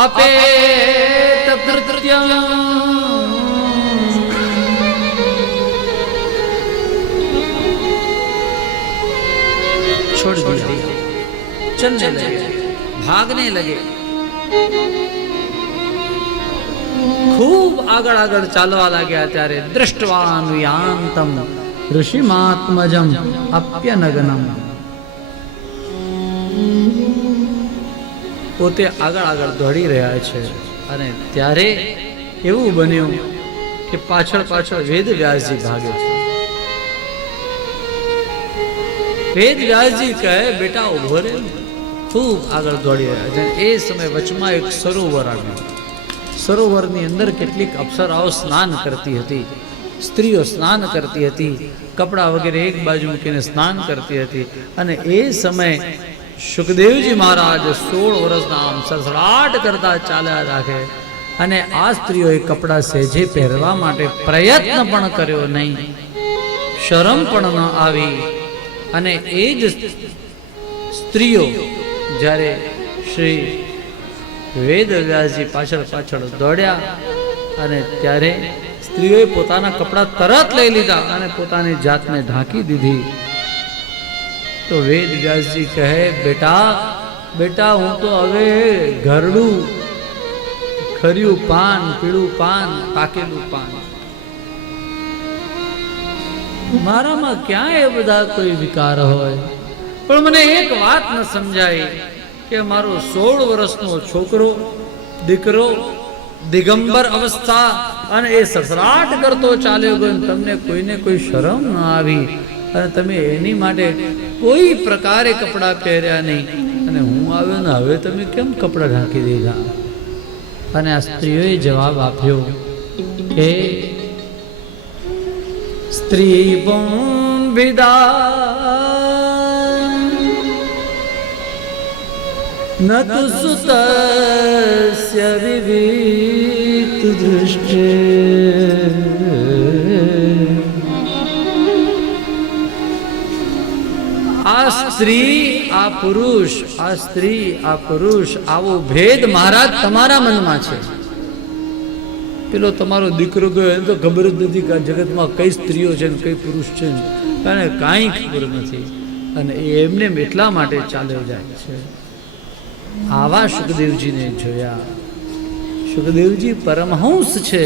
अपेत कृत्यम् छोड़ दिया, चलने लगे, भागने लगे, खूब આગળ આગળ ચાલવા લાગ્યા. ત્યારે દૃષ્ટવાન યાંતમ ઋષિમાત્મજમ અપ્યનગનમ, પોતે આગળ આગળ દોડી રહ્યા છે. અને ત્યારે એવું બન્યું કે પાછળ પાછળ વેદ વ્યાસજી ભાગે છે. વેદ વ્યાસજી કહે બેટા ઉભો રે, ખૂબ આગળ દોડી રહ્યા છે. એ સમય વચમાં એક સરોવર આવ્યું. સરોવરની અંદર કેટલીક અપ્સરાઓ સ્નાન કરતી હતી, સ્ત્રીઓ સ્નાન કરતી હતી, કપડાં વગેરે એક બાજુ મૂકીને સ્નાન કરતી હતી. અને એ સમયે સુખદેવજી મહારાજ 16 વર્ષના આમ સડસડાટ કરતા ચાલ્યા રાખે. અને આ સ્ત્રીઓએ કપડાં સહેજે પહેરવા માટે પ્રયત્ન પણ કર્યો નહીં, શરમ પણ ન આવી. અને એ જ સ્ત્રીઓ જ્યારે શ્રી વેદ વ્યાસજી પાછળ પાછળ દોડ્યા અને ત્યારે સ્ત્રીઓએ પોતાના કપડાં તરત લઈ લીધા અને પોતાની જાતને ઢાંકી દીધી. તો વેદ વ્યાસજી કહે બેટા બેટા હું તો હવે ઘરડું, ખર્યું પાન, પીળું પાન, પાકેલું પાન, મારામાં ક્યાં એ બધા કોઈ વિકાર હોય. પણ મને એક વાત ન સમજાય કે મારો 16 વર્ષનો છોકરો, દીકરો, દિગંબર અવસ્થા અને એ સસરાટ કરતો ચાલ્યો ગયો, તમને કોઈને કોઈ શરમ ન આવી અને તમે એની માટે કોઈ પ્રકારે કપડાં પહેર્યા નહીં. અને હું આવ્યો ને હવે તમે કેમ કપડાં ઢાંકી દીધા? અને આ સ્ત્રીઓએ જવાબ આપ્યો કે સ્ત્રી વિદા ન તુ સુતસ્ય વિવિત દૃષ્ટિ. આ સ્ત્રી આ પુરુષ, આ સ્ત્રી આ પુરુષ, આવો ભેદ મહારાજ તમારા મનમાં છે. પેલો તમારો દીકરો ગયો એને તો ખબર જ નથી કે આ જગતમાં કઈ સ્ત્રીઓ છે ને કઈ પુરુષ છે, અને કાંઈ ખબર નથી. અને એ એમને એટલા માટે ચાલ્યો જાય છે. આવા સુખદેવજીને જોયા. સુખદેવજી પરમહંસ છે.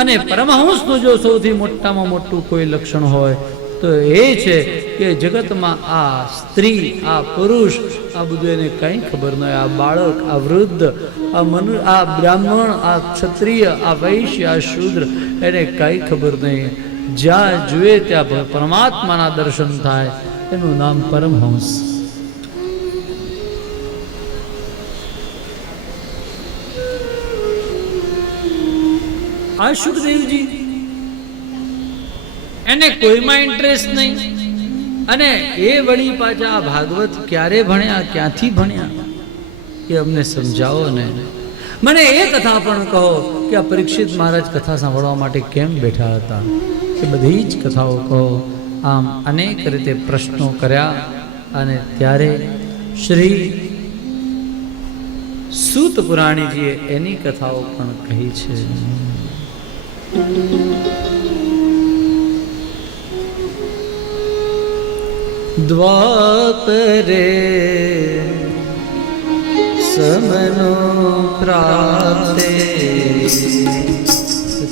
અને પરમહંસનું જો સૌથી મોટામાં મોટું કોઈ લક્ષણ હોય તો એ છે કે જગતમાં આ સ્ત્રી, આ પુરુષ, આ બધું એને કંઈ ખબર ન હોય. આ બાળક, આ વૃદ્ધ, આ બ્રાહ્મણ, આ ક્ષત્રિય, આ વૈશ્ય, આ શૂદ્ર, એને કંઈ ખબર નહીં. જ્યાં જુએ ત્યાં પરમાત્માના દર્શન થાય. એનું નામ પરમહંસ. આ સુખદેવજી એને કોઈમાં ઇન્ટરેસ્ટ નહીં. અને એ વળી પાછા આ ભાગવત ક્યારે ભણ્યા, ક્યાંથી ભણ્યા એ અમને સમજાવો ને. મને એ કથા પણ કહો કે આ પરીક્ષિત મહારાજ કથા સાંભળવા માટે કેમ બેઠા હતા, એ બધી જ કથાઓ કહો. આમ અનેક રીતે પ્રશ્નો કર્યા. અને ત્યારે શ્રી સૂત પુરાણીજીએ એની કથાઓ પણ કહી છે. દ્વાપરે સમનો પ્રાપ્તે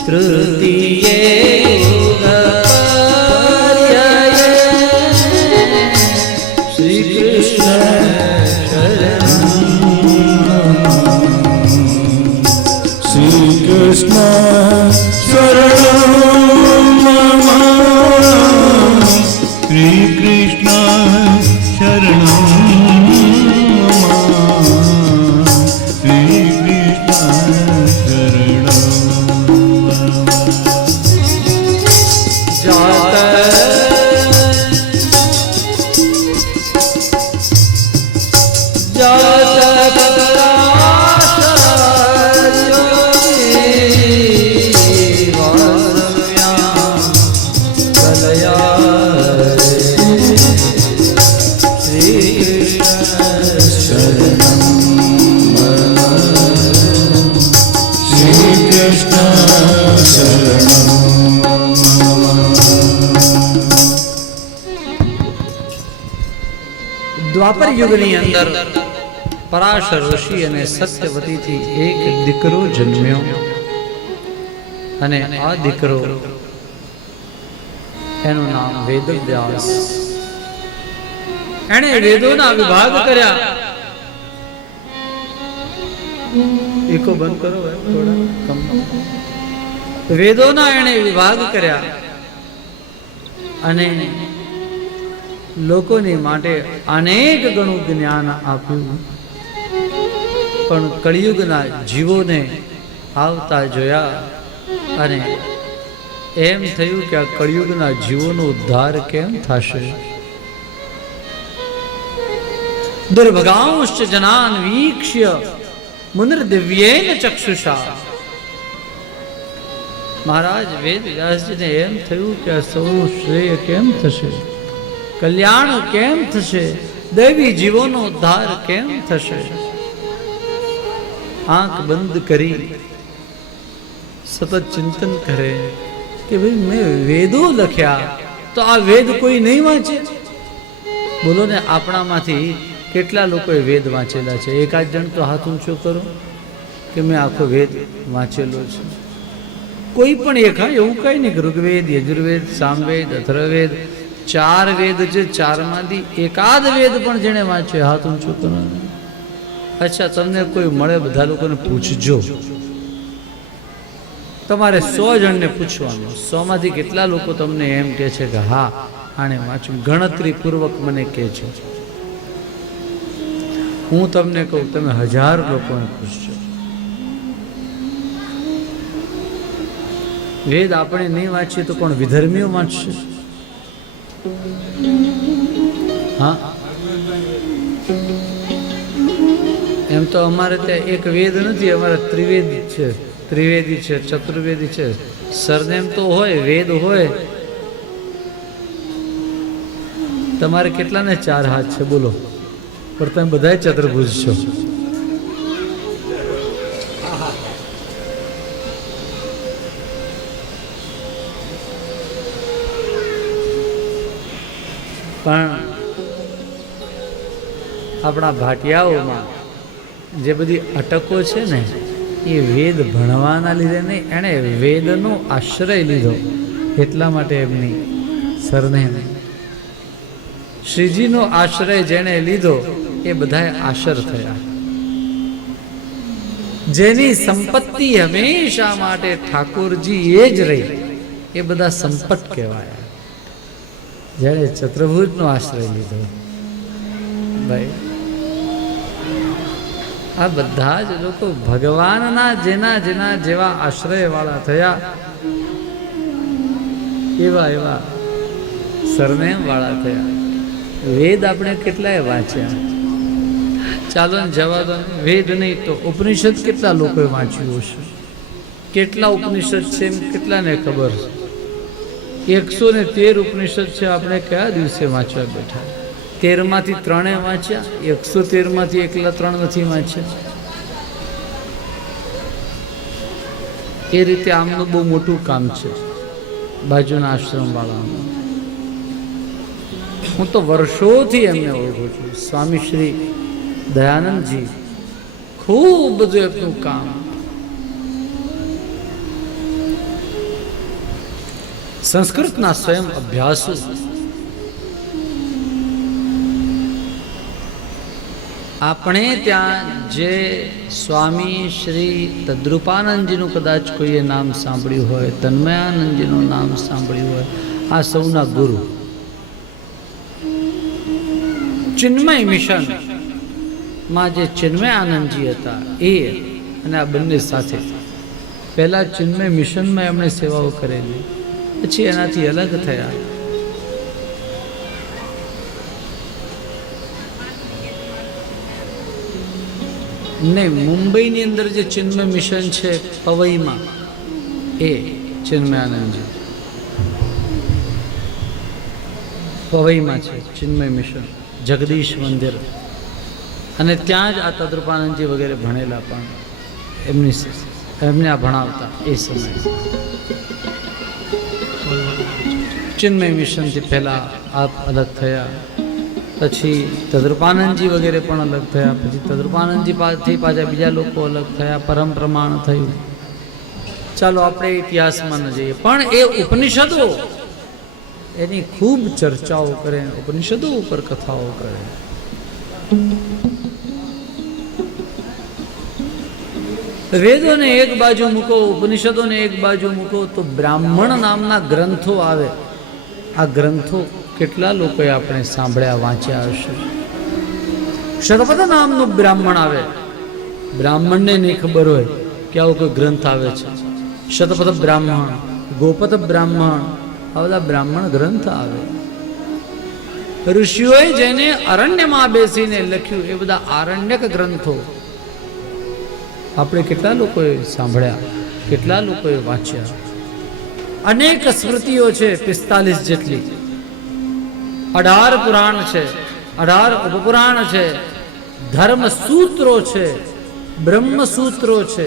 તૃતીયે શ્રી કૃષ્ણ શરણમ શ્રી કૃષ્ણ શરણમ શ્રી કૃષ્ણ શરણમ જાત જાત કૃષ્ણ દ્વાપર યુગની અંદર પરાશર ઋષિ અને સત્યવતીથી એક દીકરો જન્મ્યો અને આ દીકરો એનું નામ વેદવ્યાસ. એણે વેદોના વિભાગ કર્યા. એકો બંધ કરો થોડા કમ. વેદોના એણે વિભાગ કર્યા અને લોકોની માટે અનેક ગણું જ્ઞાન આપ્યું. પણ કળિયુગના જીવોને આવતા જોયા અને એમ થયું કે આ કળિયુગના જીવોનો ઉદ્ધાર કેમ થશે. દુર્ભગાંશ્ચ જનાન વીક્ષ્ય મુનિર્દિવ્યેન ચક્ષુષા. મહારાજ વેદવ્યાસજીને એમ થયું કે આ સૌનું શ્રેય કેમ થશે, કલ્યાણ કેમ થશે, દૈવી જીવોનો ઉદ્ધાર કેમ થશે. આંખ બંધ કરી સતત ચિંતન કરે કે ભાઈ મેં વેદો લખ્યા તો આ વેદ કોઈ નહીં વાંચે. બોલો ને, આપણામાંથી કેટલા લોકોએ વેદ વાંચેલા છે? એકાદ જણ તો હાથ ઊંચો કરો કે મેં આખો વેદ વાંચેલો છે. કોઈ પણ એક, હા, એવું કઈ નહીં. ઋગ્વેદ, યજુર્વેદ, સામવેદ, અથર્વવેદ, 4 વેદ છે. 4માંથી એકાદ વેદ પણ જેણે વાંચ્યો હાથ ઊંચો કરો. અચ્છા, તમને કોઈ મળે, બધા લોકોને પૂછજો. તમારે 100 જણને પૂછવાનું, 100માંથી કેટલા લોકો તમને એમ કહે છે કે હા આણે વાંચ્યું. ગણતરી પૂર્વક મને કહે છે. હું તમને કહું, તમે 1000 લોકોને પૂછજો. વેદ આપણે નહીં વાંચીએ તો કોણ વિધર્મીઓ વાંચશે? હા, એમ તો અમારે ત્યાં એક વેદ નથી, અમારે ત્રિવેદી છે. ત્રિવેદી છે, ચતુર્વેદી છે. સરનેમ તો હોય, વેદ હોય. તમારે કેટલાને 4 હાથ છે બોલો? પણ તમે બધા ચતુર્ભુજ છો. પણ આપણા ભાટિયાઓમાં જે બધી અટકો છે ને, એ વેદ ભણવાના લીધે નહીં, એણે વેદનો આશ્રય લીધો એટલા માટે એમની સરનેમ. શ્રીજીનો આશ્રય જેણે લીધો એ બધાએ આશર થયા. જેની સંપત્તિ હંમેશા માટે ઠાકોરજી એ જ રહી, એ બધા સંપત કહેવાય. જેણે ચતુર્ભુજનો આશ્રય લીધો, ભાઈ, આ બધા જ લોકો ભગવાનના જેના જેના જેવા આશ્રય વાળા થયા, એવા એવા સરનેમ વાળા થયા. વેદ આપણે કેટલાય વાંચ્યા. ચાલો ને જવા દો. વેદ નહીં તો ઉપનિષદ કેટલા લોકોએ વાંચ્યું હશે? કેટલા ઉપનિષદ છે એમ કેટલાને ખબર છે? 113 ઉપનિષદ છે. આપણે કયા દિવસે વાંચવા બેઠા? 13માંથી 3 વાંચ્યા. 113માંથી એકલા 3 નથી વાંચ્યા. એ રીતે આમનું બહુ મોટું કામ છે બાજુના આશ્રમ વાળાનું. હું તો વર્ષોથી એમને ઓળખું છું. સ્વામી શ્રી દયાનંદજી, ખૂબ બધું એમનું કામ. સંસ્કૃતના સ્વયં અભ્યાસો. આપણે ત્યાં જે સ્વામી શ્રી તદ્રુપાનંદજીનું કદાચ કોઈએ નામ સાંભળ્યું હોય, તન્મયાનંદજીનું નામ સાંભળ્યું હોય, આ સૌના ગુરુ. ચિન્મય મિશન માં જે ચિન્મયાનંદજી હતા એ અને આ બંને સાથે પહેલા ચિન્મય મિશનમાં એમણે સેવાઓ કરેલી, પછી એનાથી અલગ થયા. ને મુંબઈની અંદર જે ચિન્મય મિશન છે પવઈમાં, એ ચિન્મયાનંદજી પવઈમાં છે ચિન્મય મિશન, જગદીશ મંદિર. અને ત્યાં જ આ તદ્રુપાનંદજી વગેરે ભણેલા પણ એમની એમને આ ભણાવતા એ સમયે. ચિન્મય મિશનથી પહેલાં આપ અલગ થયા, પછી તદ્રુપાનંદજી વગેરે પણ અલગ થયા, પછી તદ્રુપાનંદજી થી પાછા બીજા લોકો અલગ થયા, પરમ પ્રમાણ થયું. ચાલો આપણે ઇતિહાસમાં ન જઈએ, પણ એ ઉપનિષદો એની ખૂબ ચર્ચાઓ કરે, ઉપનિષદો ઉપર કથાઓ કરે. વેદોને એક બાજુ મૂકો, ઉપનિષદોને એક બાજુ મૂકો, તો બ્રાહ્મણ નામના ગ્રંથો આવે. આ ગ્રંથો કેટલા લોકોએ આપણે સાંભળ્યા, વાંચ્યા હશે. શતપથ નામનું બ્રાહ્મણ આવે, બ્રાહ્મણને નહીં ખબર હોય કે આવો કોઈ ગ્રંથ આવે છે. શતપથ બ્રાહ્મણ, ગોપથ બ્રાહ્મણ, આ બધા બ્રાહ્મણ ગ્રંથ આવે. ઋષિઓએ જેને અરણ્યમાં બેસીને લખ્યું એ બધા આરણ્યક ગ્રંથો આપણે કેટલા લોકોએ સાંભળ્યા, કેટલા લોકોએ વાંચ્યા. અનેક સ્મૃતિઓ છે, 45 જેટલી. 18 પુરાણ છે, 18 ઉપપુરાણ છે, ધર્મ સૂત્રો છે, બ્રહ્મ સૂત્રો છે,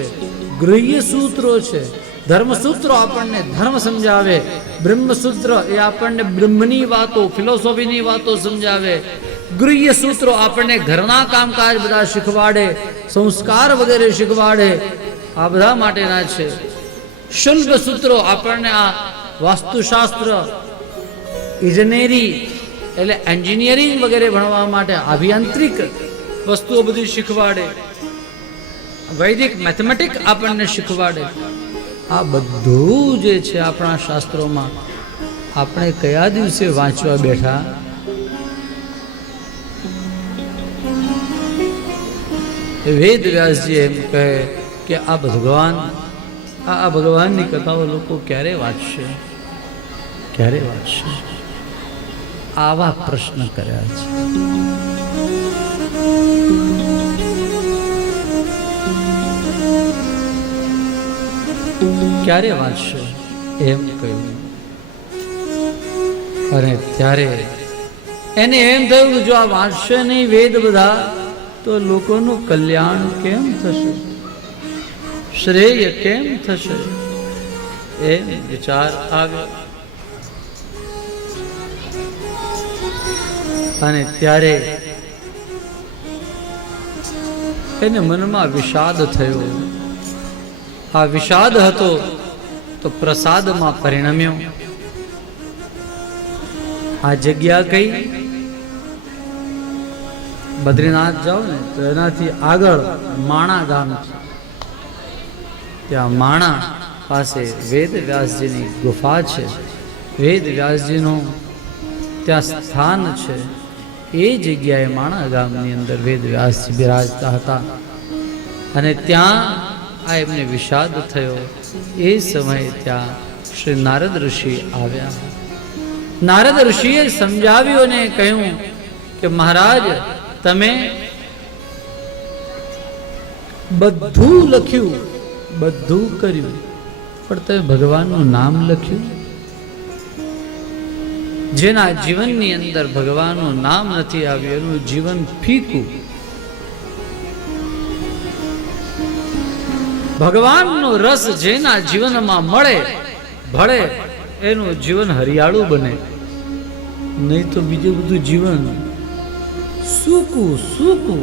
ગૃહ્ય સૂત્રો છે. ધર્મસૂત્રો આપણને ધર્મ સમજાવે, બ્રહ્મસૂત્ર એ આપણને બ્રહ્મની વાતો, ફિલોસોફીની વાતો સમજાવે. ગૃહ્ય સૂત્રો આપણને ઘરના કામકાજ બધા શીખવાડે, સંસ્કાર વગેરે શીખવાડે, આ બધા માટેના છે. શુલ્ક સૂત્રો આપણને આ વાસ્તુશાસ્ત્ર, ઇજનેરી એટલે એન્જિનિયરિંગ વગેરે ભણવા માટે અભિયાંત્રિક વસ્તુઓ બધી શીખવાડે. વૈદિક મેથેમેટિક આપણને શીખવાડે. આ બધું જે છે આપણા શાસ્ત્રોમાં આપણે કયા દિવસે વાંચવા બેઠા? વેદ વ્યાસજી એમ કહે કે આ ભગવાનની કથાઓ લોકો ક્યારે વાંચશે, ક્યારે વાંચશે? આવા પ્રશ્ન કર્યા છે. ક્યારે વાંચશે એમ કહ્યું. અને ત્યારે એને એમ થયું કે જો આ વાંચશે નહીં વેદ બધા, તો લોકોનું કલ્યાણ કેમ થશે, શ્રેય કેમ થશે, એમ વિચાર આવ્યો. અને ત્યારે એને મનમાં વિષાદ થયો. આ વિષાદ હતો તો પ્રસાદમાં પરિણમ્યો. આ જગ્યા કઈ? બદ્રીનાથ જાઓ ને તો એનાથી આગળ માણા ગામ છે. ત્યાં માણા પાસે વેદ વ્યાસજીની ગુફા છે. વેદ વ્યાસજીનું ત્યાં સ્થાન છે. એ જગ્યાએ માણા ગામની અંદર વેદ વ્યાસજી બિરાજતા હતા. અને ત્યાં આ એમને વિષાદ થયો. એ સમયે ત્યાં શ્રી નારદ ઋષિ આવ્યા. નારદ ઋષિએ સમજાવ્યું અને કહ્યું કે મહારાજ, તમે બધું લખ્યું, બધું કર્યું, પણ તમે ભગવાનનું નામ લખ્યું? જેના જીવનની અંદર ભગવાનનું નામ નથી આવ્યું એનું જીવન ફીકું. ભગવાનનો રસ જેના જીવનમાં મળે ભળે એનું જીવન હરિયાળું બને. નહીં તો બીજું બધું જીવન સૂકું સૂકું.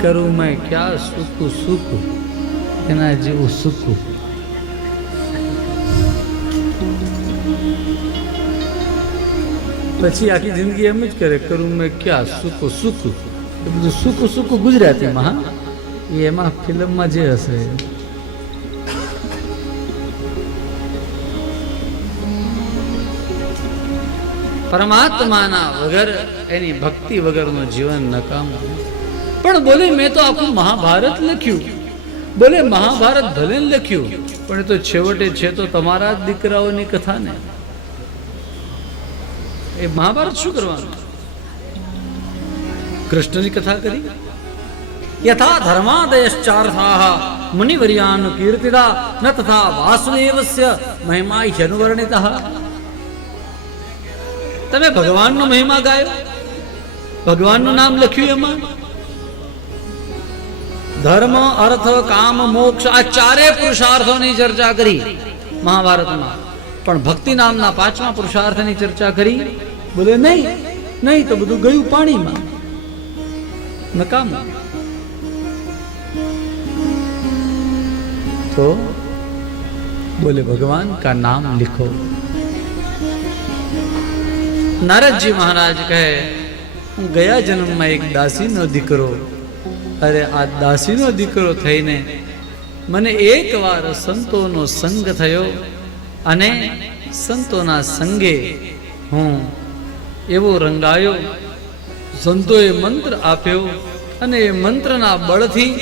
કરું મેં ક્યાં સૂકું સૂકું, એના જેવું સૂકું. પછી આખી જિંદગી એમ જ કરે, કરું મેં ક્યાં સૂકું સૂકું. એ બધું સૂકું સૂકું ગુજરાતીમાં, હા, એ એમાં ફિલ્મમાં જે હશે. પરમાત્માના વગર એની ભક્તિ વગરનું જીવન નકામું. પણ બોલે મેં તો આખું મહાભારત લખ્યું. બોલે મહાભારત ભલે લખ્યું, પણ એ તો છેવટે છે તો તમારા જ દીકરાઓની કથા ને. એ મહાભારત શું કરવાનું? કૃષ્ણની કથા કરી. યથા ધર્માદયશ્ચાર્થાઃ મુનિવર્યાન કીર્તિતા ન તથા વાસુદેવસ્ય મહિમા અનુવર્ણિતઃ. તમે ભગવાનનો મહિમા ગાયો, ભગવાનનું નામ લખ્યું એમાં. ધર્મ, અર્થ, કામ, મોક્ષ આ ચારે પુરુષાર્થોની ચર્ચા કરી મહાભારતમાં, પણ ભક્તિ નામના 5મા પુરુષાર્થની ચર્ચા કરી? બોલે નહીં, નહીં તો બધું ગયું પાણીમાં, નકામું. તો बोले भगवान का नाम लिखो. नारद जी महाराज कहे હું ગયા જન્મમાં એક દાસીનો દીકરો, અરે આ દાસીનો દીકરો થઈને મને એકવાર સંતોનો સંગ થયો અને સંતોના સંગે હું એવો રંગાયો. સંતોએ મંત્ર આપ્યો અને એ મંત્રના બળથી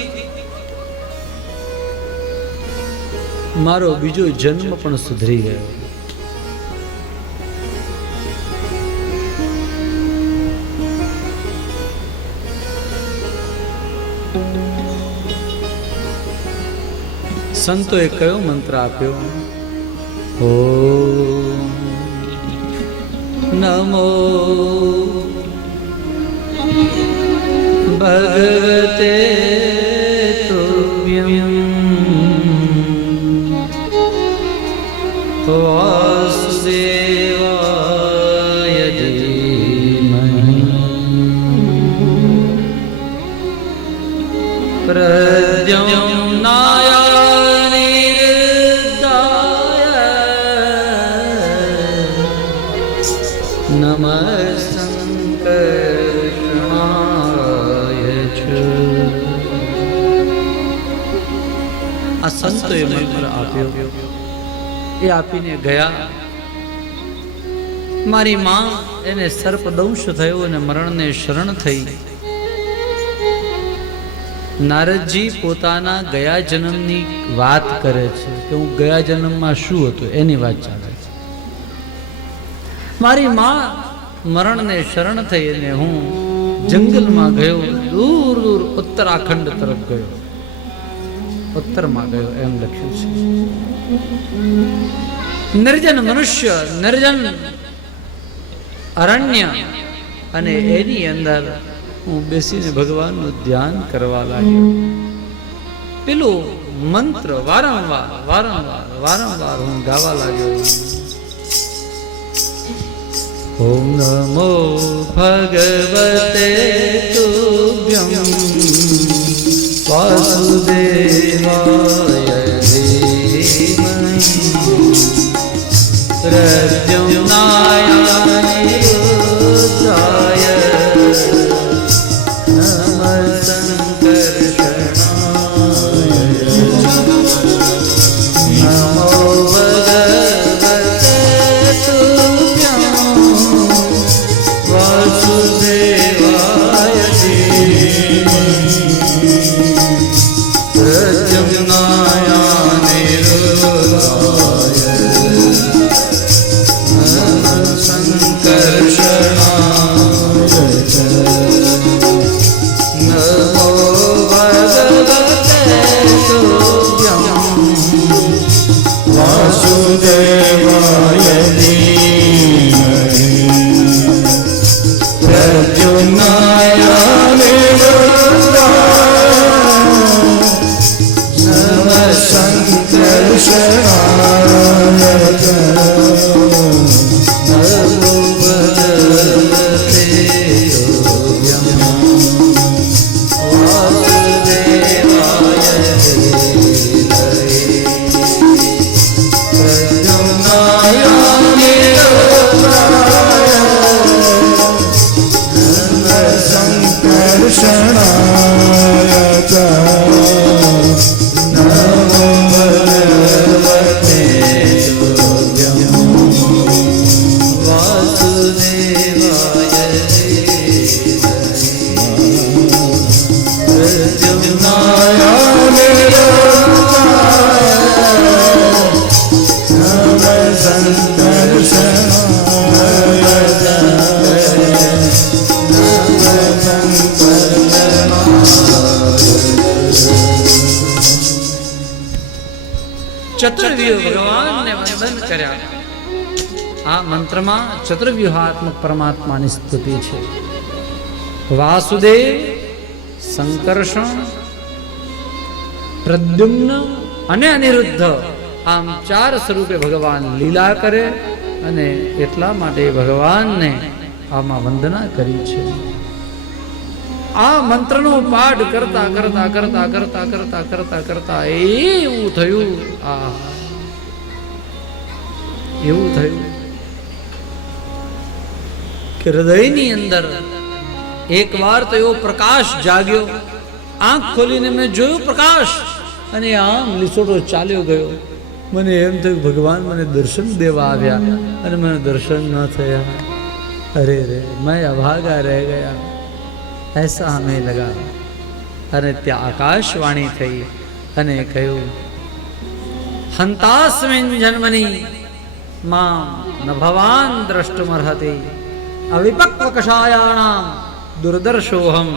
મારો બીજો જન્મ પણ સુધરી ગયો. સંતોએ કયો મંત્ર આપ્યો? ઓમ નમો ભગવતે તુભ્યં વાસુદેવાય ધીમહિ પ્રદ્યુમ્નાય આ સંતોએ મંત્ર આપ્યો. એ આપીને ગયા. મારી માં એને સર્પદંશ થયો અને મરણને શરણ થઈ. નારદજી પોતાના ગયા જન્મની વાત કરે છે કે હું ગયા જન્મમાં શું હતું એની વાત ચાલે છે. મારી માં મરણને શરણ થઈ અને હું જંગલમાં ગયો, દૂર દૂર ઉત્તરાખંડ તરફ ગયો, ઉત્તરમાં ગયો એમ લખ્યું છે. નિર્જન મનુષ્ય, નિર્જન અરણ્ય, અને એની અંદર હું બેસીને ભગવાનનું ધ્યાન કરવા લાગ્યો. પેલો મંત્ર વારંવાર વારંવાર વારંવાર હું ગાવા લાગ્યો. ઓમ નમો ભગવતે તુભ્યં વાસુદેવાય ધીમહિ પ્રદ્યુમ્નાય અનિરુદ્ધાય નમઃ સંકર્ષણાય નમો ભગવતે તુભ્યં વાસુદેવાય ધીમહિ પ્રદ્યુમ્નાય અનિરુદ્ધાય નમઃ ચતુર્વ્યુહ ભગવાનને વંદન કર્યા. આ મંત્રમાં ચતુર્વ્યુહાત્મક પરમાત્માની સ્તુતિ છે. વાસુદેવ, સંકર્ષણ, પ્રદ્યુમ્ન અને અનિરુદ્ધ, આમ 4 સ્વરૂપે ભગવાન લીલા કરે અને એટલા માટે ભગવાનને આમાં વંદના કરી છે. આ મંત્રનો પાઠ કરતા કરતા કરતા કરતા કરતા કરતા કરતા એવું થયું, એવું થયું કે હૃદયની અંદર એકવાર તો એવો પ્રકાશ જાગ્યો. આંખ ખોલીને મેં જોયું પ્રકાશ, અને આમ લીસોટો ચાલ્યો ગયો. મને એમ થયું ભગવાન મને દર્શન દેવા આવ્યા અને મને દર્શન ન થયા. અરે રે, મેં અભાગા રહે ગયા, ऐसा हमें लगा. અને ત્યાં આકાશવાણી થઈ અને કહ્યું, હંતાસ્મિન જન્મની માં ન ભવાન દ્રષ્ટુમર્હતિ અવિપક્વ કષાયાણામ દુર્દર્શોહમ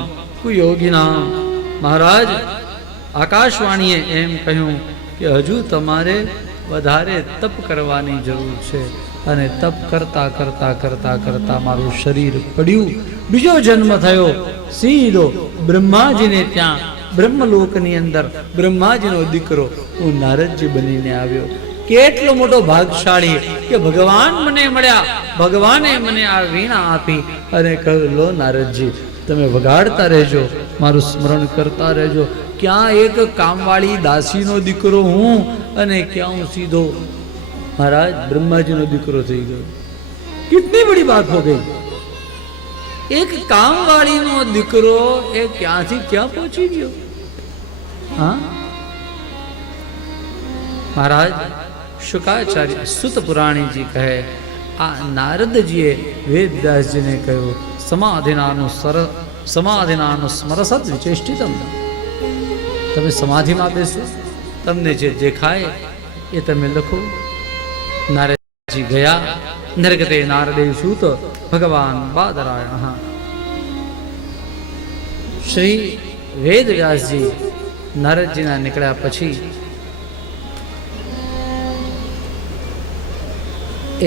કુયોગિનામ. મહારાજ, આકાશવાણીએ એમ કહ્યું કે હજુ તમારે વધારે તપ કરવાની જરૂર છે. અને તપ કરતા કરતા કરતા કરતા મારું શરીર પડ્યું. બીજો જન્મ થયો, સીધો બ્રહ્માજીને ત્યાં બ્રહ્મલોકની અંદર બ્રહ્માજીનો દીકરો હું નારદજી બનીને આવ્યો. કેટલો મોટો ભાગશાળી કે ભગવાન મને મળ્યા. ભગવાને મને આ વીણા આપી અને કહ્યું, લો નારદજી, તમે વગાડતા રહેજો, મારું સ્મરણ કરતા રહેજો. ક્યાં એક કામવાળી દાસીનો દીકરો હું અને ક્યાં હું સીધો મહારાજ બ્રહ્માજીનો દીકરો થઈ ગયો. કિતની બડી બાત હો ગઈ. એક કામવાળીનો દીકરો એ ક્યાંથી ક્યાં પહોંચી ગયો. હા મહારાજ, શુકાચાર્ય સુત પુરાણીજી કહે, આ નારદજીએ વેદવ્યાસજીને કહ્યું, સમાધિનાનું સ્મરસદ વિચેષ્ટિતમ. તમે સમાધિમાં બેસો, તમને જે દેખાય એ તમે લખો. નારદજી ગયા. નરગતે નારદેવ સૂત ભગવાન બાદરાયણ. શ્રી વેદવ્યાસજી નારદજીના નીકળ્યા પછી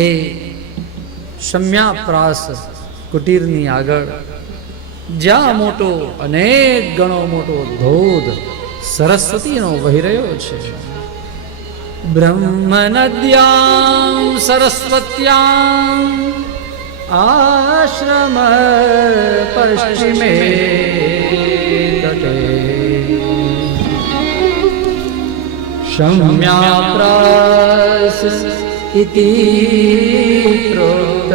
એ શમ્યાપ્રાસ કુટીરની આગળ જ્યાં મોટો અનેક ગણો મોટો ધોધ સરસ્વતીનો વહી રહ્યો છે. બ્રહ્મનદ્યામ સરસ્વત્યામ આશ્રમ પશ્ચિમે તટે શમ્યાપ્રાસ ઇતિ પ્રોક્ત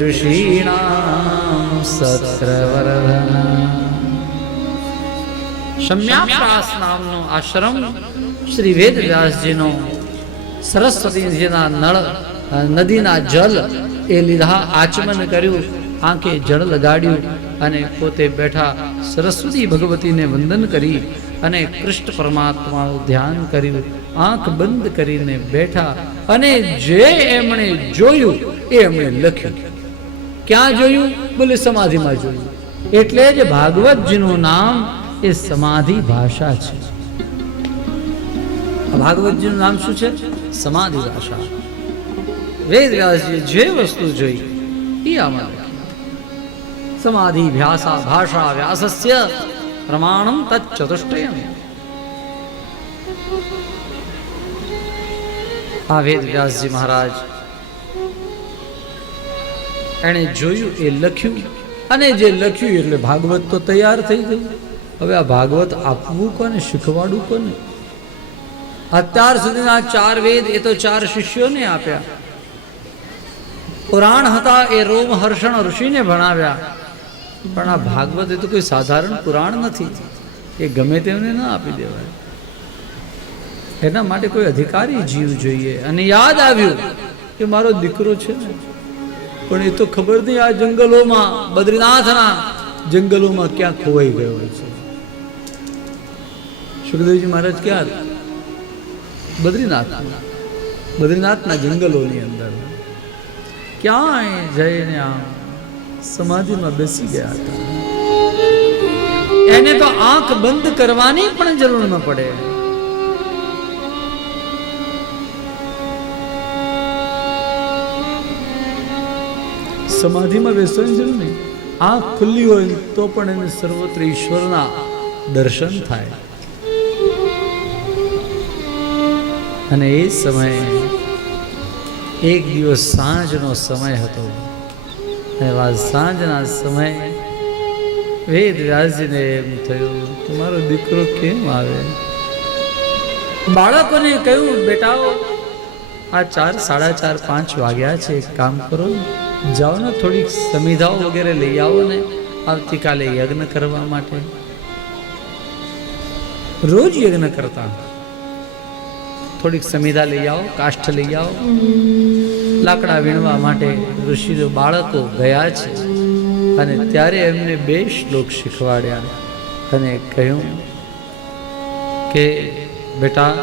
ઋષિણામ સત્રવર્ધના. શમ્યાપ્રાસ નામનો આશ્રમ શ્રી વેદવ્યાસજીનો સરસ્વતીજીના નળ નદીના જલ એ લીધા, આચમન કર્યું, આંખે જળ લગાડ્યું અને પોતે બેઠા સરસ્વતી ભગવતીને વંદન કરી અને કૃષ્ણ પરમાત્માનું ધ્યાન કર્યું. આંખ બંધ કરીને બેઠા અને જે એમણે જોયું એ એમણે લખ્યું. ક્યાં જોયું? બોલે સમાધિમાં જોયું. એટલે જ ભાગવતજીનું નામ એ સમાધિ ભાષા છે. ભાગવતજીનું નામ શું છે? સમાધિ ભાષા. વેદવ્યાસજીએ જે વસ્તુ જોઈ એ આમાં સમાધિ ભાષા વ્યાસસ્ય પ્રમાણમ તચ્ચતુષ્ટયમ. આ વેદવ્યાસજી મહારાજ એણે જોયું એ લખ્યું, અને જે લખ્યું એટલે ભાગવત તો તૈયાર થઈ ગયું. હવે આ ભાગવત આપવું કોને, શીખવાડવું કોને? અત્યાર સુધીના 4 વેદ એ તો 4 શિષ્યોને આપ્યા. પુરાણ હતા એ રોમહર્ષણ ઋષિને ભણાવ્યા. પણ આ ભાગવત એ તો કોઈ સાધારણ પુરાણ નથી, એ ગમે તેમને ન આપી દેવાય. એના માટે કોઈ અધિકારી જીવ જોઈએ. અને યાદ આવ્યું કે મારો દીકરો છે ને, પણ એ તો ખબર નહીં આ જંગલોમાં, બદ્રીનાથના જંગલોમાં ક્યાં ખોવાઈ ગયો હોય છે. સુખદેવજી મહારાજ ક્યાં? બદ્રીનાથના જંગલોની અંદર ક્યાંય જઈને આમ સમાધિમાં બેસી ગયા હતા. એને તો આંખ બંધ કરવાની પણ જરૂર ન પડે. સમાધિમાં બેસવાની જરૂર નહીં. આંખ ખુલ્લી હોય તો પણ એને સર્વત્ર ઈશ્વરના દર્શન થાય. અને એ સમયે એક દિવસ સાંજનો સમય હતો. એવા સાંજના સમયે વેદ વ્યાસજીને એમ થયું કે મારો દીકરો કેમ આવે. બાળકોને કહ્યું, બેટાઓ આ 4, 4:30, 5 વાગ્યા છે, એક કામ કરો, જાઓ ને થોડીક સમિધાઓ વગેરે લઈ આવો ને, આવતીકાલે યજ્ઞ કરવા માટે. રોજ યજ્ઞ કરતા. થોડીક સમિધા લઈ આવો, કાષ્ઠ લઈ આવો. લાકડા વીણવા માટે ઋષિઓ બાળકો ગયા છે. અને ત્યારે એમને 2 શ્લોક શીખવાડ્યા અને કહ્યું કે બેટા,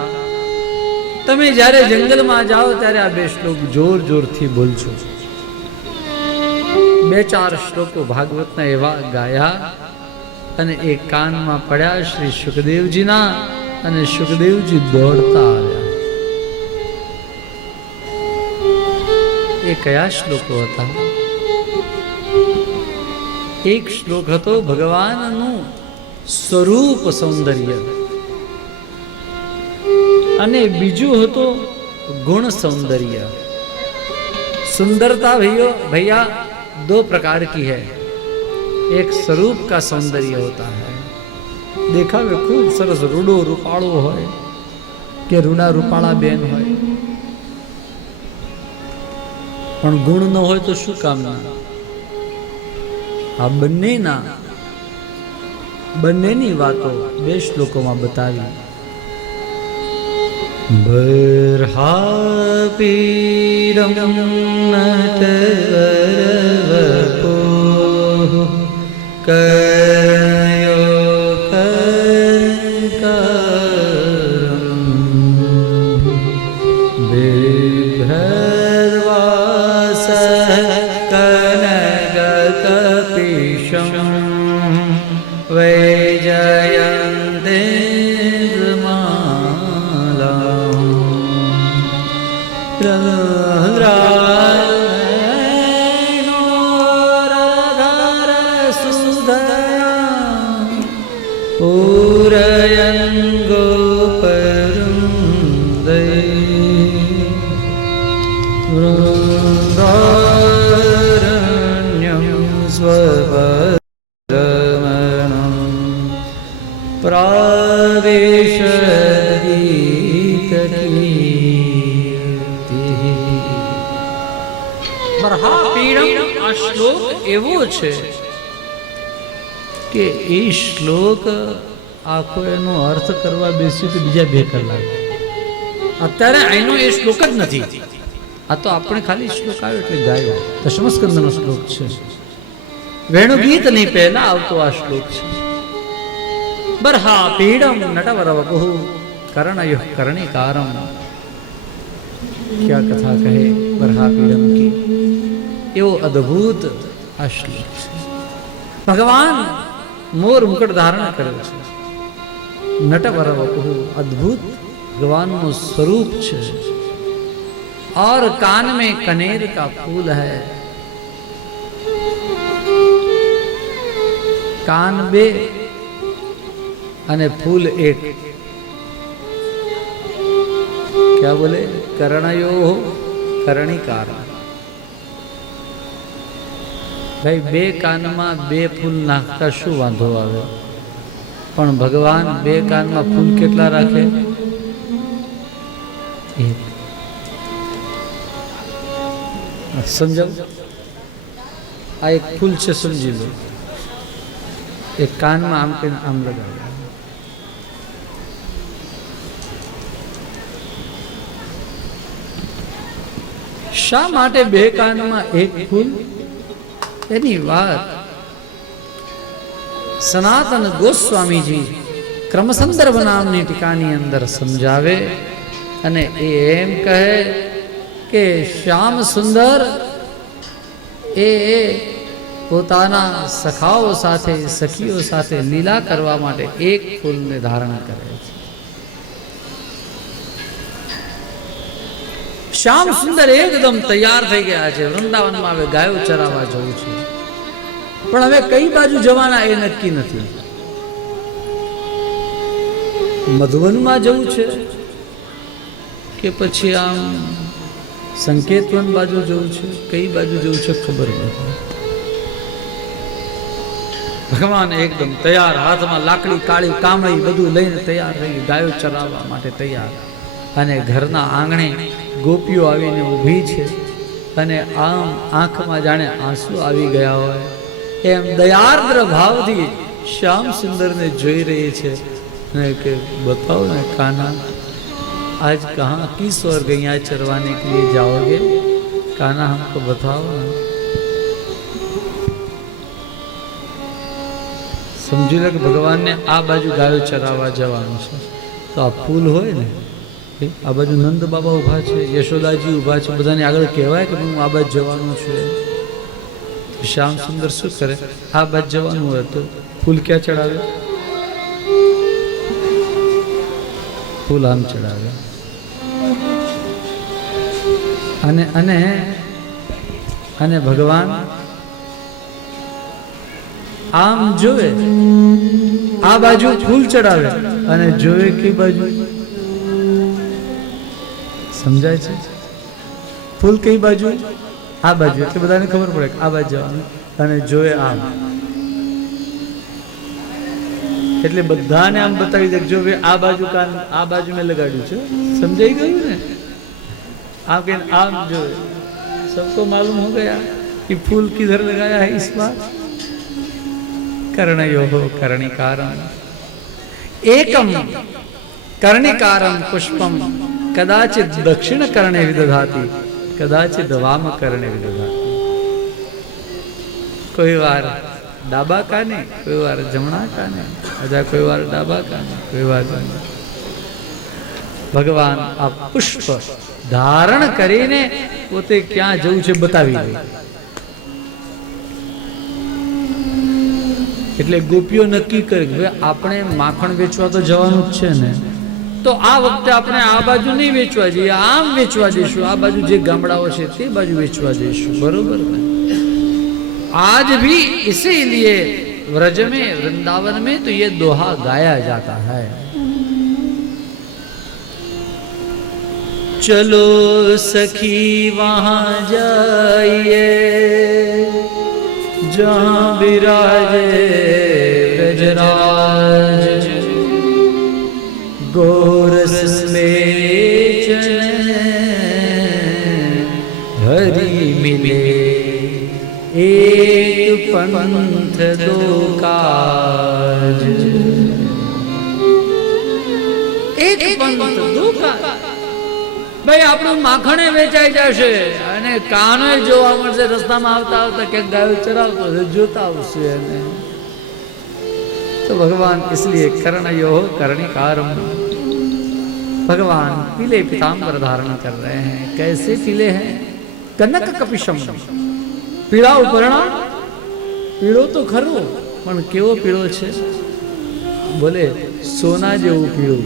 તમે જ્યારે જંગલમાં જાઓ ત્યારે આ 2 શ્લોક જોર જોરથી બોલજો. 2-4 શ્લોકો ભાગવતના એવા ગાયા અને એ કાનમાં પડ્યા શ્રી સુખદેવજીના. અને સુખદેવજી દોડતા આવ્યા. એ કયા શ્લોકો હતા? એક શ્લોક હતો ભગવાનનું સ્વરૂપ સૌંદર્ય અને બીજું હતો गुण सौंदर्य. सुंदरता भैया 2 प्रकार की है. एक स्वरूप का सौंदर्य होता है, देखा वे खूब सरस रूडो रूपाड़ो होय के रूडा रूपाड़ा बेन होय, पण गुण न होय तो शुं कामना. आ બંનેની વાતો 2 શ્લોકોમાં બતાવી. બર્હાપીડમ નટવરવપો કયો કંકારમ બિભ્રવાસ કનગકપિશમ વૈજયંતે પૂરયન ગોપરુંદય વૃંદારણ્યં સ્વપરમણં પ્રાવેશદીતકીર્તિઃ. બર્હાપીડમ આ શ્લોક એવો છે કે એ શ્લોક આખો એનો અર્થ કરવા બેસ્યું તો બીજા 2 કલાક. અત્યારે એનો એ શ્લોક જ નથી. આ તો આપણે ખાલી શ્લોક આવ્યો એટલે ગાયો. દશમસ્કંદનો શ્લોક છે. વેણુ ગીત નહીં પહેલા આવતો આ શ્લોક છે. બર્હાપીડમ નટવરવપુઃ कर्णयो कर्णिकारम. क्या कथा कहे बर्हापीडम की. एवो अद्भुत आ श्लोक છે. भगवान मोर मुकुट धारण करे છે. नटवरवपुः अद्भुत भगवान નું स्वरूप છે. और कान में कनेर का फूल है. कान 2 અને फूल 1. क्या बोले? कर्णयो कर्णिकार. भाई 2 કાનમાં 2 ફૂલ નાખતા શું વાંધો આવે? પણ ભગવાન 2 કાનમાં ફૂલ કેટલા રાખે? 1. સમજાવ. આ એક ફૂલ છે, સમજી લો. એક કાનમાં આમ કે આમ લગાવે. શા માટે 2 કાનમાં 1 ફૂલ? એની વાત સનાતન ગોસ્વામીજી ક્રમસંદર્ભ નામની ટીકાની અંદર સમજાવે અને એ એમ કહે કે શ્યામ સુંદર એ પોતાના સખાઓ સાથે સખીઓ સાથે લીલા કરવા માટે 1 ફૂલને ધારણ કરે છે. શ્યામ સુંદર એકદમ તૈયાર થઈ ગયા છે. વૃંદાવનમાં હવે ગાયો ચરાવવા જવું છે. પણ હવે કઈ બાજુ જવાના એ નક્કી નથી. મધુવનમાં જવું છે કે પછી આમ સંકેતવન બાજુ જવું છે, કઈ બાજુ જવું છે ખબર નથી. ભગવાન એકદમ તૈયાર, હાથમાં લાકડી કાળી કામળી બધું લઈને તૈયાર રહી, ગાયો ચરાવવા માટે તૈયાર. અને ઘરના આંગણે ગોપીઓ આવીને ઊભી છે અને આમ આંખમાં જાણે આંસુ આવી ગયા હોય એમ દયાર્દ્ર ભાવથી શ્યામ સુંદરને જોઈ રહી છે અને કે बताओ ना कान्हा, आज कहाँ किस स्वर्ग यहाँ चरवाने के लिए जाओगे? कान्हा हमको बताओ ना. समझी लो कि भगवान ने आ बाजू गायो चरावा जवानुं छे. तो आ पुल होय ने, आ बाजू नंद बाबा उभा छे, यशोदाजी उभा छे, बधाने आगळ कहेवाय कि हूँ आ बाजू जवानुं छुं. श्याम सुंदर शुं करे? आ बाजू जवानुं होय तो फूल क्या चढ़ावे? फूल आम चढ़ावे. अने अने अने भगवान आम जोए, आ बाजू फूल चढ़ावे अने जोए की बाजू. समझाय छे? फूल कई बाजू? आ बाजू. એટલે બધાને ખબર પડે કે આ બાજુ જવાનું અને જોએ આમ. એટલે બધાને આમ બતાવી દે જો આ બાજુ કાન આ બાજુ મેં લગાડ્યું છે. સમજાઈ ગયું ને? आप के आम जो सबको मालूम हो गया कि फूल किधर लगाया है इस बार. कर्णयो कर्णिकारम एकम कर्णिकारम पुष्पम कदाचित दक्षिण कर्णे विदधाति कदाचित वाम कर्णे विदधाति. कोई वार डाबा काने, कोई वार जमणा काने, अजा कोई वार डाबा काने, कोई वार जमणा. भगवान आ पुष्प धारण करीने पोते क्या जવું છે બતાવી દે. એટલે ગોપીઓ નક્કી કરી કે આપણે માખણ વેચવા તો જવાનું જ છે ને, તો આ વખતે આપણે આ બાજુ નહીં વેચવા જઈએ, આમ વેચવા જઈશું. આ બાજુ જે ગામડાઓ છે તે બાજુ વેચવા જઈશું. બરોબર ને? आज भी इसीलिए व्रज में वृंदावन में तो ये दोहा गाया जाता है. चलो सखी वहाँ जाइए जहाँ विराजे ब्रजराज, गोरस में हरि मिले एक पंथ दो काज. एक पंथ दो काज. भाई આપણું માખણે વેચાઈ જશે અને કાનો જોવા મળશે રસ્તામાં આવતા આવતા કે ગાયો ચરાવતો છે, જોતા આવશે એને. तो भगवान इसलिए कर्णयो कर्णिकारम. भगवान पीले पीतांबर धारण कर रहे हैं. कैसे पीले हैं? कनक कपिशम. पीड़ा उपरणा. पीड़ो तो खरो पण केवो पीड़ो छे? बोले सोना जेवुं पीळुं.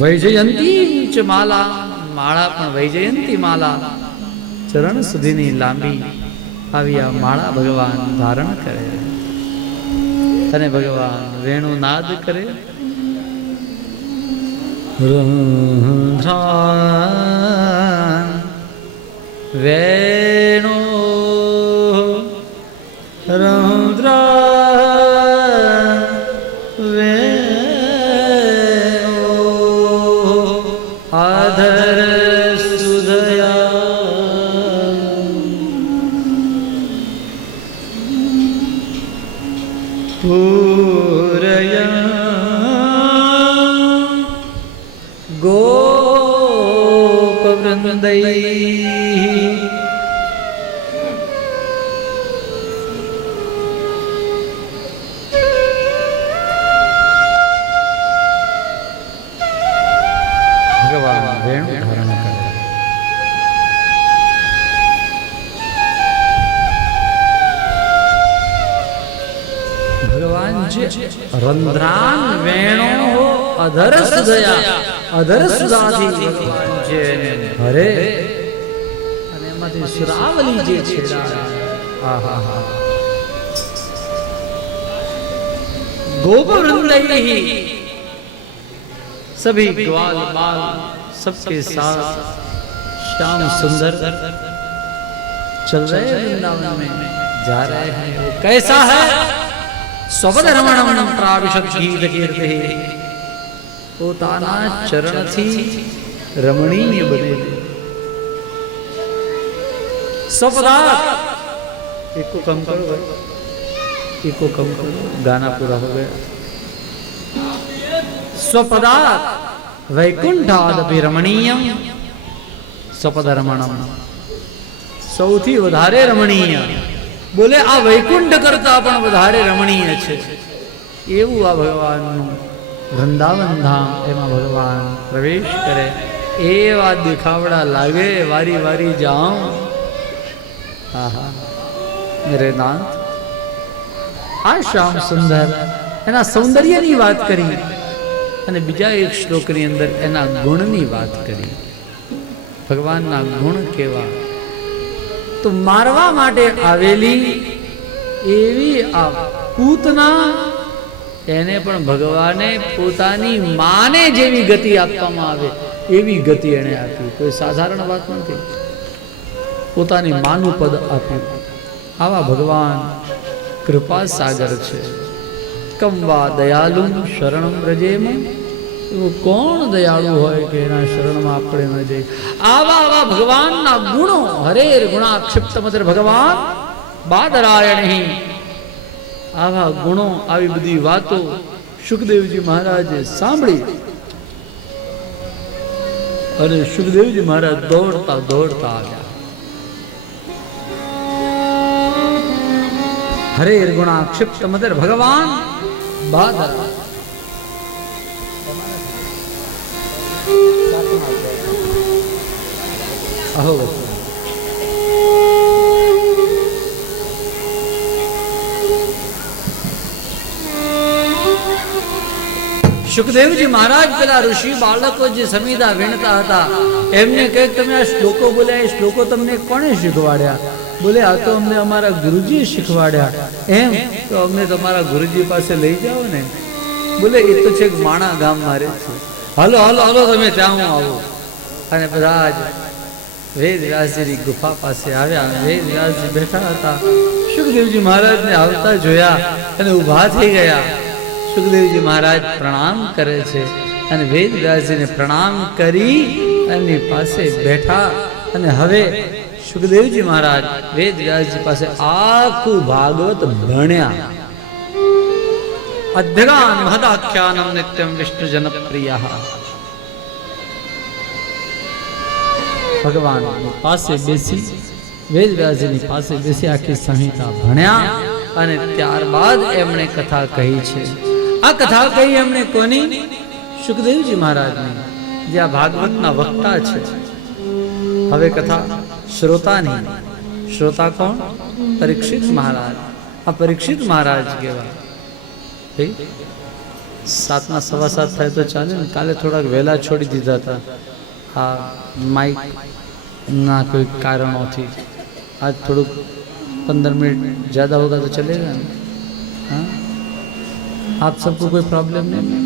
वैजयंती च माला. माळा पण वैजयंती माला चरण सुधीनी लांबी આવી આ માળા ભગવાન ધારણ કરે અને ભગવાન વેણુ નાદ કરે. વેણુ રૌદ્ર आधर सुधया पूरया गोपवृंदै. भगवान जी रंध्रान वेणो हो अधर सुधया. अधर सुधाથી ભગવાન જે હરે અને એમાંથી સુરાવલી જે છેડા आहा गोपवृंदैः सभी ग्वाल बाल सबके साथ श्याम सुंदर चल रहे हैं वृंदावन में, जा रहे हैं। वो कैसा है? स्वपद रमणम प्राविशत गीत कीर्ति, પોતાના ચરણથી રમણીય બને स्वपदार्थ। एक को कम करो भाई, एक को कम करो, गाना पूरा हो गया। स्वपदार्थ वैकुंठादपि रमणीयम स्वपद रमणम, સૌથી વધારે રમણીય બોલે આ વૈકુંઠ કરતા પણ વધારે રમણીય છે એવું આ ભગવાનનું વૃંદાવન ધામ, એમાં ભગવાન પ્રવેશ કરે એવા દેખાવડા લાગે વારી વારી જાઉં। આહા મેરે નાથ, આ શ્યામ સુંદર એના સૌંદર્યની વાત કરી અને બીજા એક શ્લોકની અંદર એના ગુણની વાત કરી। ભગવાનના ગુણ કેવા? તો મારવા માટે આવેલી એવી આ પૂતના, એને પણ ભગવાને પોતાની માને જેવી ગતિ આપવામાં આવે એવી ગતિ એને આપી। કોઈ સાધારણ વાત નથી, પોતાની માનું પદ આપ્યું। આવા ભગવાન કૃપા સાગર છે। કમવા દયાલુ શરણમ વ્રજેમ, એવું કોણ દયાળુ હોય કે એના શરણમાં આપણે ન જઈએ? આવા આવા ભગવાનના ગુણો, હરેર ગુણાક્ષિપ્ત મધર ભગવાન બાદરાયણ, આવા ગુણો, આવી બધી વાતો સુખદેવજી મહારાજે સાંભળી અને સુખદેવજી મહારાજ દોડતા દોડતા આવ્યા। હરેર ગુણાક્ષિપ્ત મધર ભગવાન બાદરા, अहो સુખદેવજી મહારાજ પેલા ઋષિ બાળકો જે સમીદા વીણતા હતા એમને કહે તમે આ શ્લોકો બોલ્યા, એ શ્લોકો તમને કોણે શીખવાડ્યા? બોલે આ તો અમને અમારા ગુરુજીએ શીખવાડ્યા। એમ તો અમને તમારા ગુરુજી પાસે લઈ જાઓ ને। બોલે એ તો છે માણા ગામમાં રહે છે, હાલો હાલો હાલો તમે ત્યાં હું આવું। અને બધા જ વેદવ્યાસજીની ગુફા પાસે આવ્યા। વેદવ્યાસજી બેઠા હતા, સુખદેવજી મહારાજને આવતા જોયા અને ઊભા થઈ ગયા। સુખદેવજી મહારાજ પ્રણામ કરે છે અને વેદવ્યાસજીને પ્રણામ કરી એમની પાસે બેઠા। અને હવે સુખદેવજી મહારાજ વેદવ્યાસજી પાસે આખું ભાગવત ભણ્યા। અધ્યગાન મહદાખ્યાનમ નિત્યમ વિષ્ણુ જનપ્રિય। ભગવાન પાસે બેસી, વેદવ્યાસજીની પાસે બેસી આખી સંહિતા ભણ્યા અને ત્યારબાદ એમણે કથા કહી છે। આ કથા કહી એમણે કોની? સુખદેવજી મહારાજની, જે આ ભાગવતના વક્તા છે। હવે કથા શ્રોતાની। શ્રોતા કોણ? પરીક્ષિત મહારાજ। આ પરીક્ષિત મહારાજ કેવા? 7 ના 7:15 થાય તો ચાલે ને? કાલે થોડાક વહેલા છોડી દીધા હતા આ માइक ना कोई कारणों थी। आज थोड़ा 15 मिनट ज़्यादा होगा तो चलेगा ना? हाँ, आप सबको कोई प्रॉब्लम नहीं?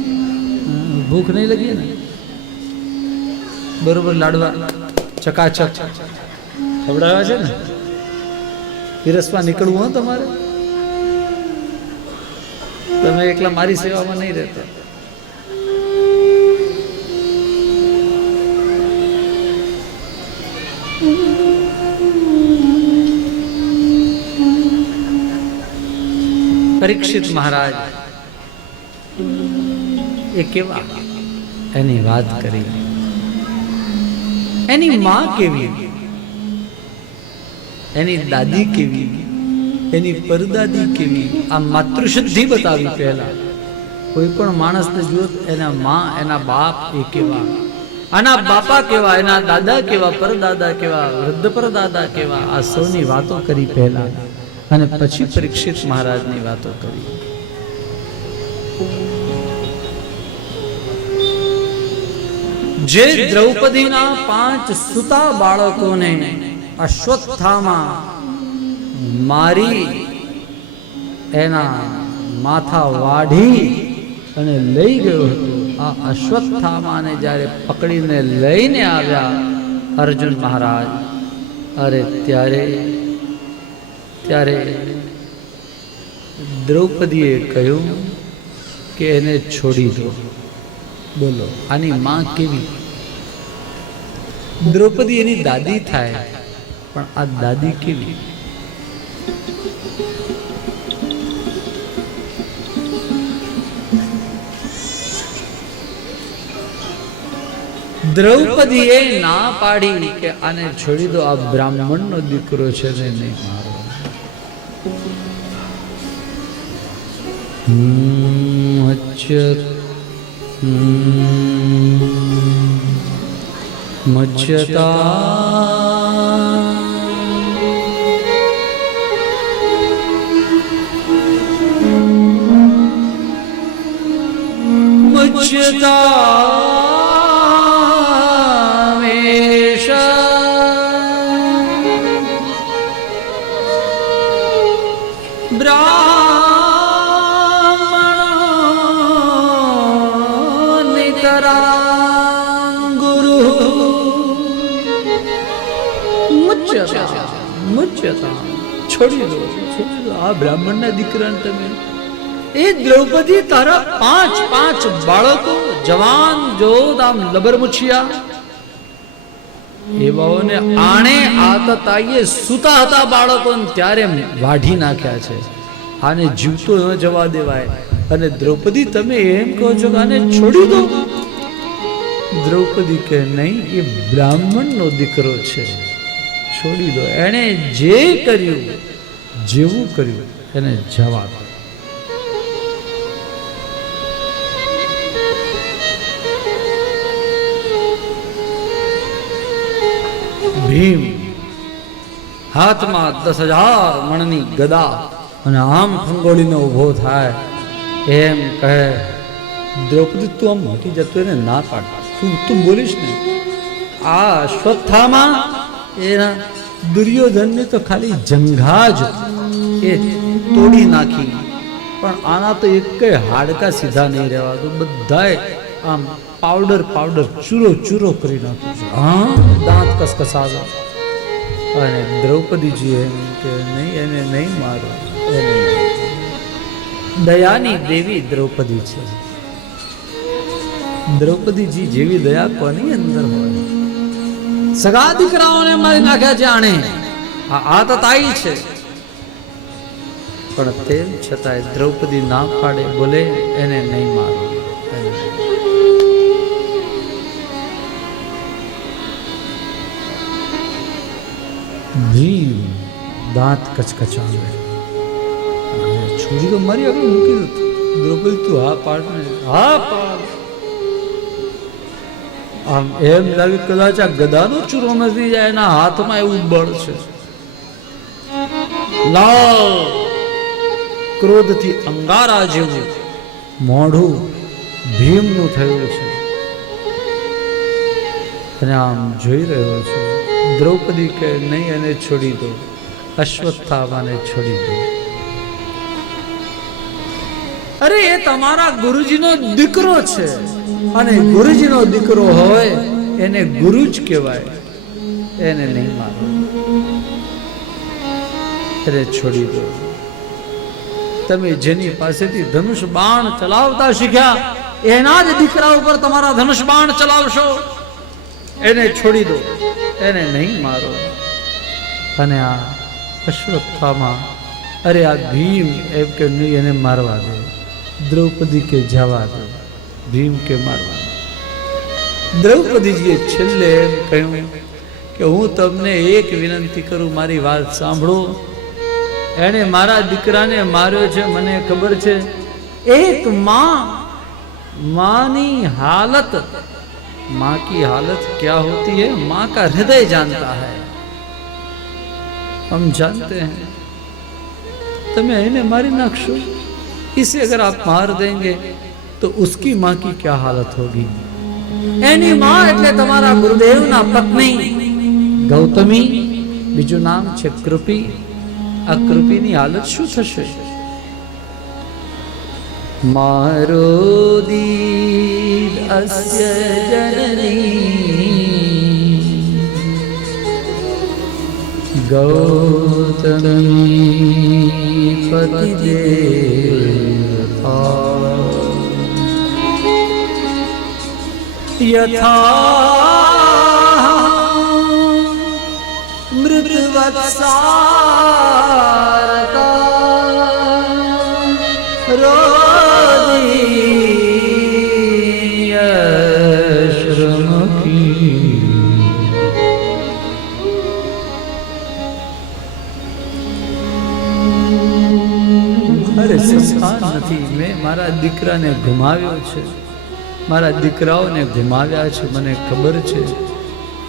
भूख नहीं लगी है ना? बरोबर लाडवा चकाचक खवડાવ્યા છે ને? પીરસવા નીકળવું હોય તમારે? તમે એકલા મારી સેવામાં નહીં રહેતા। परीक्षित महाराज એ કેવા? એની વાત કરી। એની માં કેવી, એની દાદી કેવી, એની પરદાદી કેવી, આ માતૃશુદ્ધિ બતાવી। પહેલા કોઈ પણ માણસને જુઓ, એના માં, એના બાપ એ કેવા, આના બાપા કેવા, એના દાદા કેવા, પરદાદા કેવા, વૃદ્ધ પરદાદા કેવા, આ સૌની વાતો કરી પહેલા અને પછી પરીક્ષિત મહારાજની વાતો કરી। જે દ્રૌપદીના 5 સુતા બાળકોને અશ્વત્થામા મારી એના માથા વાઢી અને લઈ ગયો હતો. આ અશ્વત્થામાને જ્યારે પકડીને લઈને આવ્યા અર્જુન મહારાજ, અરે ત્યારે દ્રૌપદીએ કહ્યું કે એને છોડી દો. બોલો, આની માં કેવી? દ્રૌપદી એની દાદી થાય, પણ આ દાદી કેવી? દ્રૌપદીએ ના પાડી કે આને છોડી દો, આ બ્રાહ્મણનો દીકરો છે ને નહીં મારો. છોડી દો આ બ્રાહ્મણના દીકરાને તમે. એ દ્રૌપદી તારા 5 બાળકો જવાન જોધ આમ લબરમુછિયા એવાઓને આણે આતતાઈએ સુતા હતા બાળકોને ત્યારે વાઢી નાખ્યા છે. આને જીવતો ન જવા દેવાય. અને દ્રૌપદી તમે એમ કહો છો કે આને છોડી દો. દ્રૌપદી કે નહીં, એ બ્રાહ્મણનો દીકરો છે, છોડી દો. એણે જે કર્યું, જેવું કર્યું, એને જવા દો. ભીમ હાથમાં 10,000 મણની ગદા અને આમ ફંગોળીને ઊભો થાય. એમ કહે, દ્રૌપદી તું આમ મોટી જતો એને ના પાડ, તું બોલીશ ને. આ અશ્વત્થામાં એના દુર્યોધનને તો ખાલી જંઘા જ એ તોડી નાખી, પણ આના તો એકેય હાડકા સીધા નહીં રહેવા તો બધાય આમ પાવડર ચૂરો કરી નાખ્યું છે. હા, દાંત કસકસાવે. અને દ્રૌપદીજી એમ કે નહીં, એને નહીં મારો. એને દયાની દેવી દ્રૌપદી છે. દ્રૌપદીજી જેવી દયા કોની અંદર હોય? સગા દીકરાઓને મારી નાખ્યા છે આણે. આ તો તાઈ છે, પણ તેમ છતાંય દ્રૌપદી ના પાડે, બોલે એને નહીં મારો. ભીમ દાંત કચકચાવે. છોડી તો મારી આગળ મૂકી દો. દ્રૌપદી તું હા પાડ ને, હા પાડ. આમ એમ લાગે કદાચ આ ગદાનો ચૂરો નથી જાય, એના હાથમાં એવું બળ છે. લાલ ક્રોધથી અંગારા જેવું મોઢું ભીમનું થયું છે અને આમ જોઈ રહ્યો છે. દ્રૌપદી કે નહીં, એને છોડી દો. અશ્વત્થામાને છોડી દો. અરે એ તમારા ગુરુજીનો દીકરો છે, અને ગુરુજીનો દીકરો હોય એને ગુરુ જ કહેવાય. એને નહીં મારો, એને છોડી દો. તમે જેની પાસેથી ધનુષ બાણ ચલાવતા શીખ્યા એના જ દીકરા ઉપર તમારા ધનુષ બાણ ચલાવશો. એને છોડી દો, એને નહીં મારો. અને આ અશ્વત્થામા, અરે આ ભીમ એમ કે નહીં, એને મારવા દે. દ્રૌપદી કે જવા દો. ભીમ કે મારવા દો. દ્રૌપદીજીએ છેલ્લે એમ કહ્યું કે હું તમને એક વિનંતી કરું, મારી વાત સાંભળો. એણે મારા દીકરાને માર્યો છે, મને ખબર છે. એક माँ हालत, माँ की हालत क्या होती है, माँ का हृदय जानता है. हम जानते हैं. तुम्हें इन्हें मारी नाखशो, इसे अगर आप मार देंगे तो उसकी माँ की क्या हालत होगी. एनी माँ એટલે તમારા ગુરુદેવના પત્ની ગૌતમી, બીજું નામ છે કૃપી. આ કૃપિની હાલત શું થશે? મારો દીદ અસ્ય જનની ગૌતમી પતિદેવતા યથા મૃદવત્સારતા રોદીય શ્રમકી. મારે સંસ્કાર નથી. મેં મારા દીકરાને ગુમાવ્યો છે, મારા દીકરાઓને ગુમાવ્યા છે, મને ખબર છે.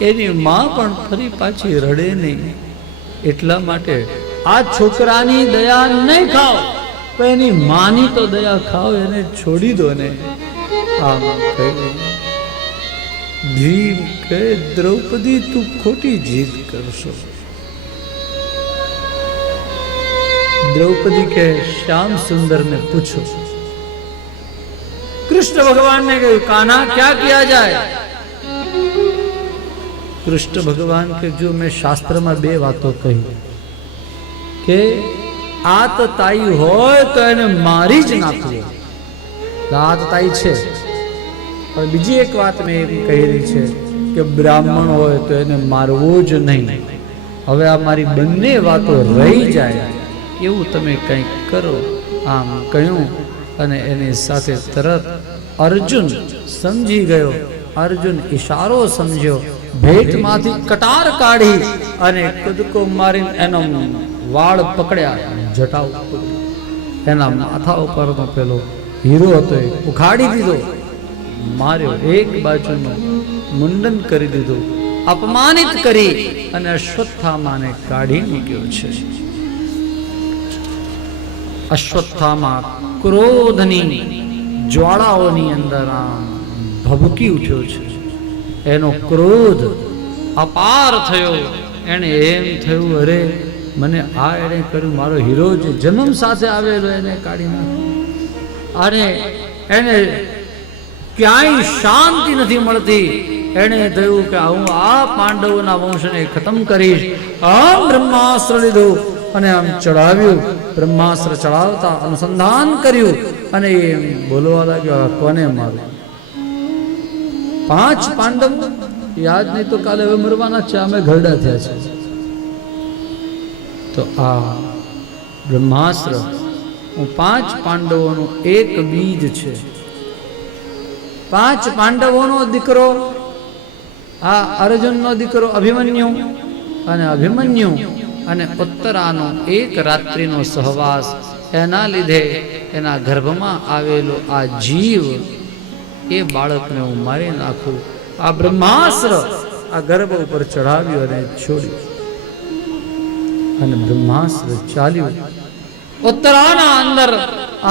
એની માં પણ ફરી પાછી રડે નહીં. એટલા માટે આ છોકરાની દયા નહીં ખાઓ, પણ એની માની તો દયા ખાઓ, એને છોડી દો ને. આમ કહ્યું. ભીમ કહે, દ્રૌપદી તું ખોટી જીદ કરશો. દ્રૌપદી કહે, શ્યામ सुंदर ने पूछो. कृष्ण भगवान ने कहा, कान्हा क्या किया जाए? कृष्ण भगवान के जो मैं शास्त्र में बे बातों कही के आतताई होय तो એને મારી જ નાખવો. આતતાઈ છે. પણ બીજી એક વાત મેં એવી કહી રહી છે કે બ્રાહ્મણ હોય તો એને મારવો જ નહીં. હવે આ મારી બંને વાતો રહી જાય એવું તમે કંઈક કરો. આમ કહ્યું અને એની સાથે તરત અર્જુન સમજી ગયો. અર્જુન ઈશારો સમજ્યો, ભેટમાંથી કટાર કાઢી અને કૂદકો મારીને એનો વાળ પકડ્યા, જટાઉ એના માથા ઉપરનો પેલો હીરો હતો એ ઉખાડી દીધો, માર્યો, એક બાજુનું મુંડન કરી દીધું, અપમાનિત કરી અને અશ્વત્થામાને કાઢી મૂક્યો છે. અશ્વત્થામા ક્રોધની જ્વાળાઓની અંદર ભભૂકી ઉઠ્યો છે. એનો ક્રોધ અપાર થયો. એને એમ થયું, અરે મને આ એણે કર્યું, મારો હીરો જે જન્મ સાથે આવેલો એને કાઢી નાખ્યો. અને એને ક્યાંય શાંતિ નથી મળતી. એને થયું કે હું આ પાંડવોના વંશને ખતમ કરીશ. આમ બ્રહ્માસ્ત્ર લીધું અને આમ ચડાવ્યું. બ્રહ્માસ્ત્ર ચડાવતા અનુસંધાન કર્યું અને એ બોલવા લાગ્યો, કોને મારું? 5 પાંડવ યાદ નહીં તો કાલે હવે મરવાના છે, અમે ઘરડા થયા છે. તો આ બ્રહ્માસ્ત્ર હું 5 પાંડવોનું એક બીજ છે. 5 પાંડવોનો દીકરો આ અર્જુનનો દીકરો અભિમન્યુ, અને અભિમન્યુ અને ઉત્તરાનો એક રાત્રિનો સહવાસ, એના લીધે એના ગર્ભમાં આવેલો આ જીવ, એ બાળકને હું મારી નાખું. આ બ્રહ્માસ્ત્ર આ ગર્ભ ઉપર ચડાવ્યું અને છોડ્યું અને બ્રહ્માસ્ત્ર ચાલ્યું. ઉત્તરાના અંદર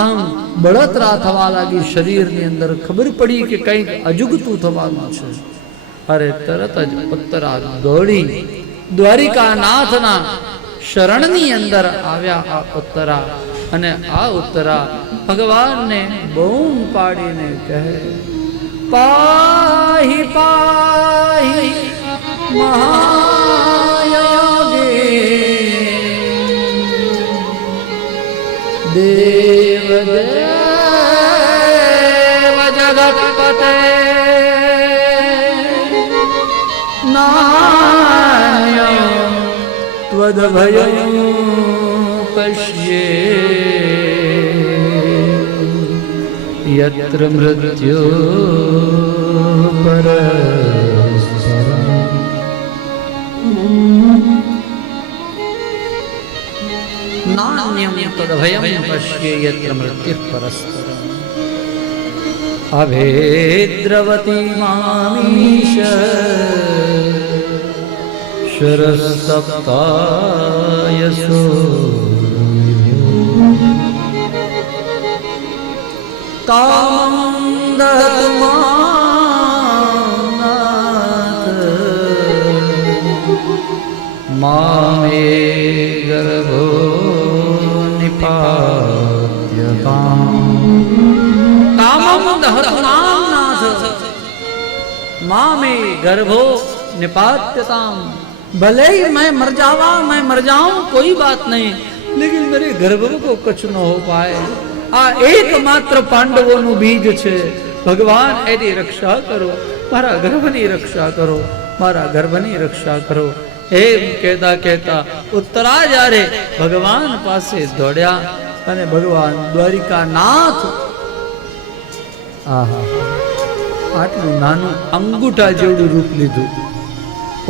આમ બળતરા થવા લાગી. શરીરની અંદર ખબર પડી કે કંઈક અજુગતું થવાનું છે. અરે તરત જ ઉત્તરા દોડી દ્વારિકાનાથના શરણની અંદર આવ્યા. આ ઉત્તરા અને આ ઉત્તરા ભગવાનને બૂમ પાડીને કહે, પાહી પાહી મહાયોગે દેવ દેવ જગતપતે નાન્યં ત્વદભયં પશ્યે યત્ર મૃત્યો પરસ્પરં. નાન્યં તદભયં પશ્યે યત્ર મૃત્યુઃ પરસ્પરં. અભેદ્રવતી મામીશ શરસપ્તાયસો તામંદત્માનાથ મામે ગર્ભો નિપાત્યતામ કામમ દહતુનામ નાથ मामे गर्भो निपात्यताम। भले ही मैं मर जाऊं कोई बात नहीं, लेकिन मेरे गर्भ को कुछ न हो पाए। आ एकमात्र पांडवों बीज छे। भगवान एनी रक्षा करो, मारा गर्भनी रक्षा करो, मारा गर्भनी रक्षा करो। एम कहता कहता उत्तरा जारे भगवान पासे दौड़्या अने भगवान द्वारिका नाथ आहा આટલું નાનું અંગૂઠા જેવડું રૂપ લીધું,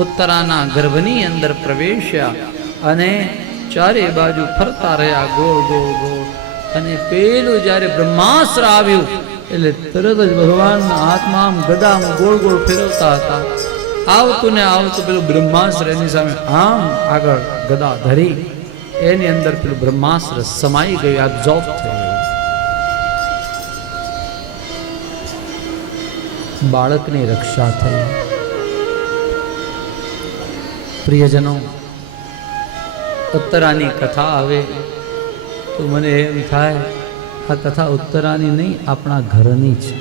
ઉત્તરાના ગર્ભની અંદર પ્રવેશ્યા અને ચારે બાજુ ફરતા રહ્યા ગોળ ગોળ ગોળ. અને પેલું જ્યારે બ્રહ્માસ્ત્ર આવ્યું એટલે તરત જ ભગવાનના હાથમાં આમ ગદા ગોળ ગોળ ફેરવતા હતા. આવતું ને આવતું પેલું બ્રહ્માસ્ત્ર એની સામે આમ આગળ ગદા ધરી એની અંદર પેલું બ્રહ્માસ્ત્ર સમાઈ ગયું, એબ્ઝોર્બ થઈ ગયું. બાળકની રક્ષા થઈ. પ્રિયજનો, ઉત્તરાની કથા આવે તો મને એમ થાય આ કથા ઉત્તરાની નહીં, આપણા ઘરની છે.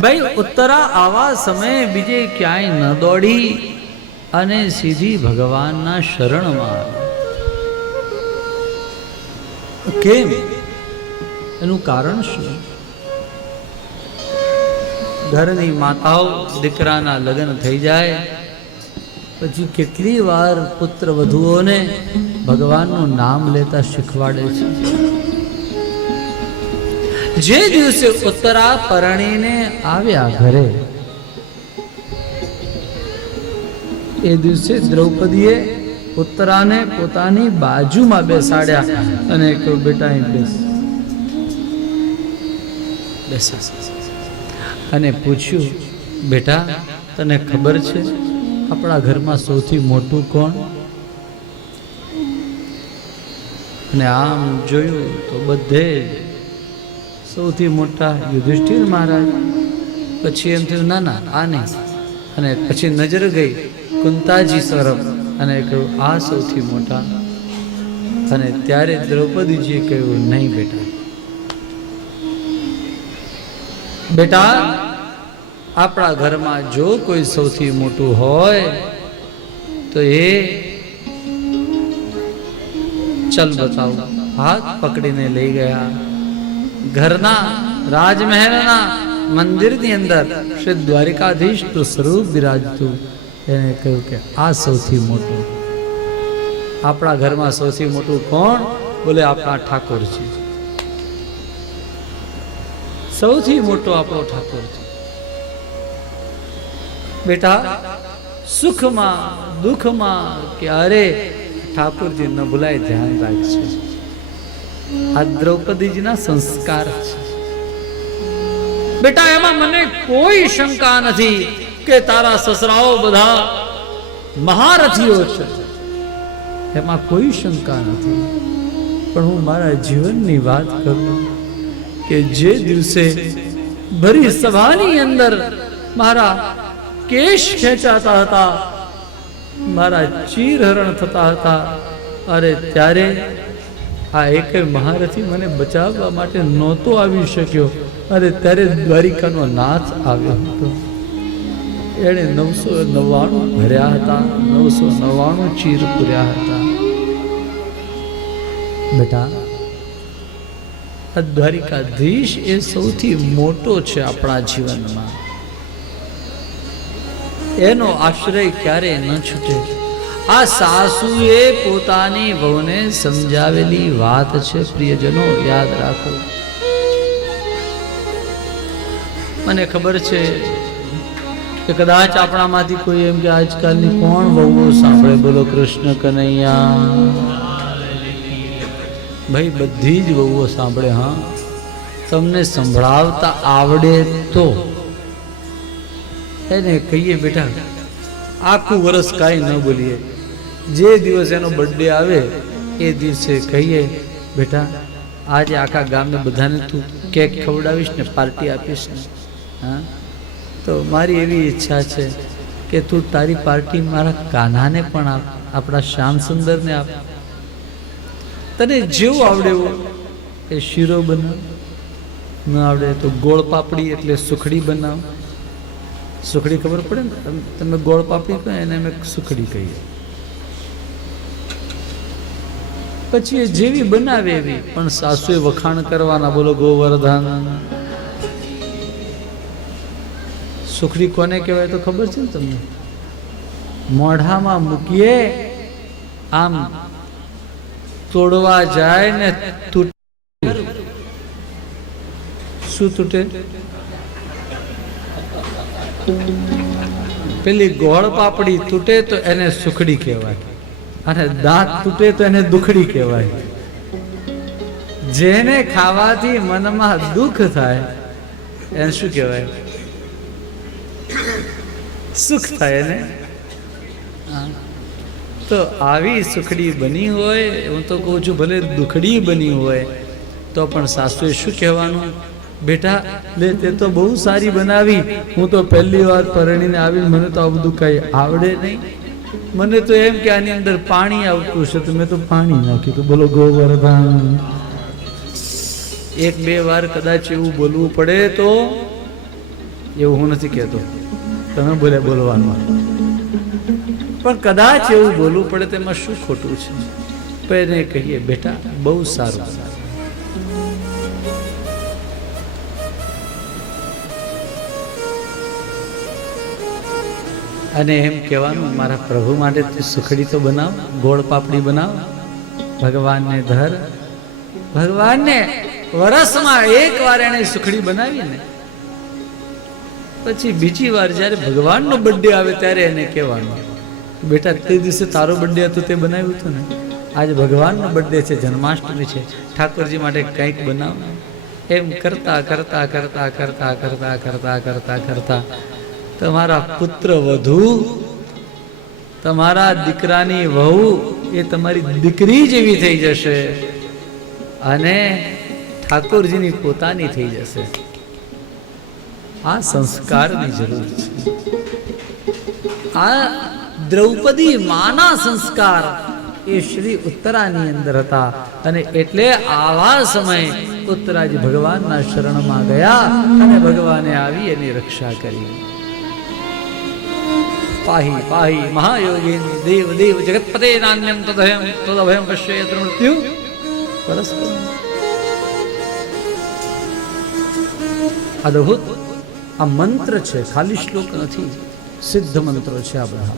ભાઈ ઉત્તરા આવા સમયે બીજે ક્યાંય ન દોડી અને સીધી ભગવાનના શરણમાં. કેમ? એનું કારણ શું? ઘરની માતાઓ દીકરાના લગ્ન થઈ જાય પછી કેટલી વાર પુત્ર વધુઓને ભગવાનનું નામ લેતા શીખવાડે છે. જે દિવસે ઉત્તરા પરણીને આવ્યા ઘરે એ દિવસે દ્રૌપદીએ ઉત્તરાને પોતાની બાજુમાં બેસાડ્યા અને કહ્યું, બેટા અહીં બેસ. અને પૂછ્યું, બેટા તને ખબર છે આપણા ઘરમાં સૌથી મોટું કોણ? અને આમ જોયું તો બધે સૌથી મોટા યુધિષ્ઠિર મહારાજ. પછી એમ થયું ના ના આ નહીં. અને પછી નજર ગઈ કુંતાજી તરફ અને કહ્યું આ સૌથી મોટા. અને ત્યારે દ્રૌપદીજીએ કહ્યું નહીં બેટા, આપણા ઘરમાં જો કોઈ સૌથી મોટું હોય તો એ ચલ બતાવો. હાથ પકડીને લઈ ગયા. ઘરના રાજમહેલના મંદિરની અંદર શ્રી દ્વારિકાધીશનું સ્વરૂપ બિરાજતું. એને કહ્યું કે આ સૌથી મોટું. આપણા ઘરમાં સૌથી મોટું કોણ? બોલે આપણા ઠાકોરજી. સૌથી મોટો આપણો ઠાકોર છે. બેટા સુખમાં દુઃખમાં ક્યારે ઠાકોરજી ન ભૂલાય, ધ્યાન રાખજો. આ દ્રૌપદીજીના સંસ્કાર છે. બેટા એમાં મને કોઈ શંકા નથી કે તારા સસરાઓ બધા મહારથીઓ છે, એમાં કોઈ શંકા નથી. પણ હું મારા જીવનની વાત કરું કે જે દિવસે ભરી સભાની અંદર મારા કેશ ખેંચાતા હતા, મારા ચીરહરણ થતા હતા, અરે ત્યારે આ એક મહારથી મને બચાવવા માટે નહોતો આવી શક્યો. અરે ત્યારે દ્વારિકાનો નાથ આવ્યો હતો. એણે 999 ભર્યા હતા, 999 ચીર પૂર્યા હતા. બેટા આ દ્વારિકાધીશ એ સૌથી મોટો છે આપણા જીવનમાં. એનો આશ્રય ક્યારેય ન છૂટે. આ સાસુએ પોતાની વહુને સમજાવેલી વાત છે. પ્રિયજનો યાદ રાખો. મને ખબર છે કે કદાચ આપણામાંથી કોઈ એમ કે આજકાલની કોણ વહુઓ સાંભળે? બોલો કૃષ્ણ કનૈયા. ભાઈ બધી જ વહુઓ સાંભળે. હા, તમને સંભળાવતા આવડે તો એને કહીએ બેટા આખું વર્ષ કાંઈ ન બોલીએ. જે દિવસ એનો બર્થડે આવે એ દિવસે કહીએ બેટા આજે આખા ગામને બધાને તું કેક ખવડાવીશ ને, પાર્ટી આપીશ ને. હા, તો મારી એવી ઈચ્છા છે કે તું તારી પાર્ટી મારા કાન્હાને પણ આપ, આપણા શ્યામ સુંદરને આપ. તને જેવું આવડે એવું એ શીરો બનાવ, ન આવડે તો ગોળ પાપડી એટલે સુખડી બનાવ. સુખડી ખબર પડે ને, તમે ગોળ પાપડી કહો એને અમે સુખડી કહીએ. પછી એ જેવી બનાવે એવી, પણ સાસુએ વખાણ કરવાના, બોલો ગોવર્ધન. સુખડી કોને કહેવાય તો ખબર છે ને તમને? મોઢામાં મૂકીએ આમ તોડવા જાય ને તૂટે. શું તૂટે? પેલી ગોળ પાપડી તૂટે તો એને સુખડી કહેવાય, અને દાંત તૂટે તો એને દુખડી કહેવાય. જેને ખાવાથી મનમાં દુઃખ થાય એને શું કહેવાય? સુખ થાય એને. તો આવી સુખડી બની હોય, હું તો કહું છું ભલે દુખડી બની હોય તો પણ સાસુએ શું કહેવાનું? બેટા લે તે તો બહુ સારી બનાવી, હું તો પહેલી વાર પરણીને આવી, મને તો આ બધું કઈ આવડે નહીં. મને તો એમ કે આની અંદર પાણી આવતું છે, તો મેં તો પાણી નાખ્યું. તો બોલો ગોવર્ધન. એક બે વાર કદાચ એવું બોલવું પડે તો, એવું હું નથી કહેતો, તમે બોલે બોલવાનું, પણ કદાચ એવું બોલવું પડે તેમાં શું ખોટું છે? પણ એને કહીએ બેટા બહુ સારું. અને એમ કહેવાનું મારા પ્રભુ માટે તું સુખડી તો બનાવ, ગોળ પાપડી બનાવ, ભગવાનને ધર. ભગવાનને વર્ષમાં એક વાર એને સુખડી બનાવી ને પછી બીજી વાર જ્યારે ભગવાનનો બર્થડે આવે ત્યારે એને કહેવાનું બેટા તે દિવસે તારો બર્થડે હતો તે બનાવ્યું હતું ને, આજે ભગવાનનો બર્થડે છે, જન્માષ્ટમી છે, ઠાકોરજી માટે કંઈક બનાવ. એમ કરતા કરતા કરતા કરતા કરતા કરતા કરતા કરતા તમારા પુત્ર વધુ, તમારા દીકરાની વહુ એ તમારી દીકરી જેવી થઈ જશે અને ઠાકોરજીની પોતાની થઈ જશે. આ સંસ્કારની જરૂર છે. આ દ્રૌપદી માના સંસ્કાર એ શ્રી ઉત્તરાની અંદર હતા, અને એટલે આવા સમયે ઉત્તરાજી ભગવાનના શરણમાં ગયા અને ભગવાને આવી એની રક્ષા કરી. પાહી પાહી મહાયોગીન દેવ દેવ જગતપતે નાન્યમ તદભયમ પશ્યેત મૃત્યુ પરસ્પર. અદ્ભુત આ મંત્ર છે, ખાલી શ્લોક નથી, સિદ્ધ મંત્રો છે આ બધા.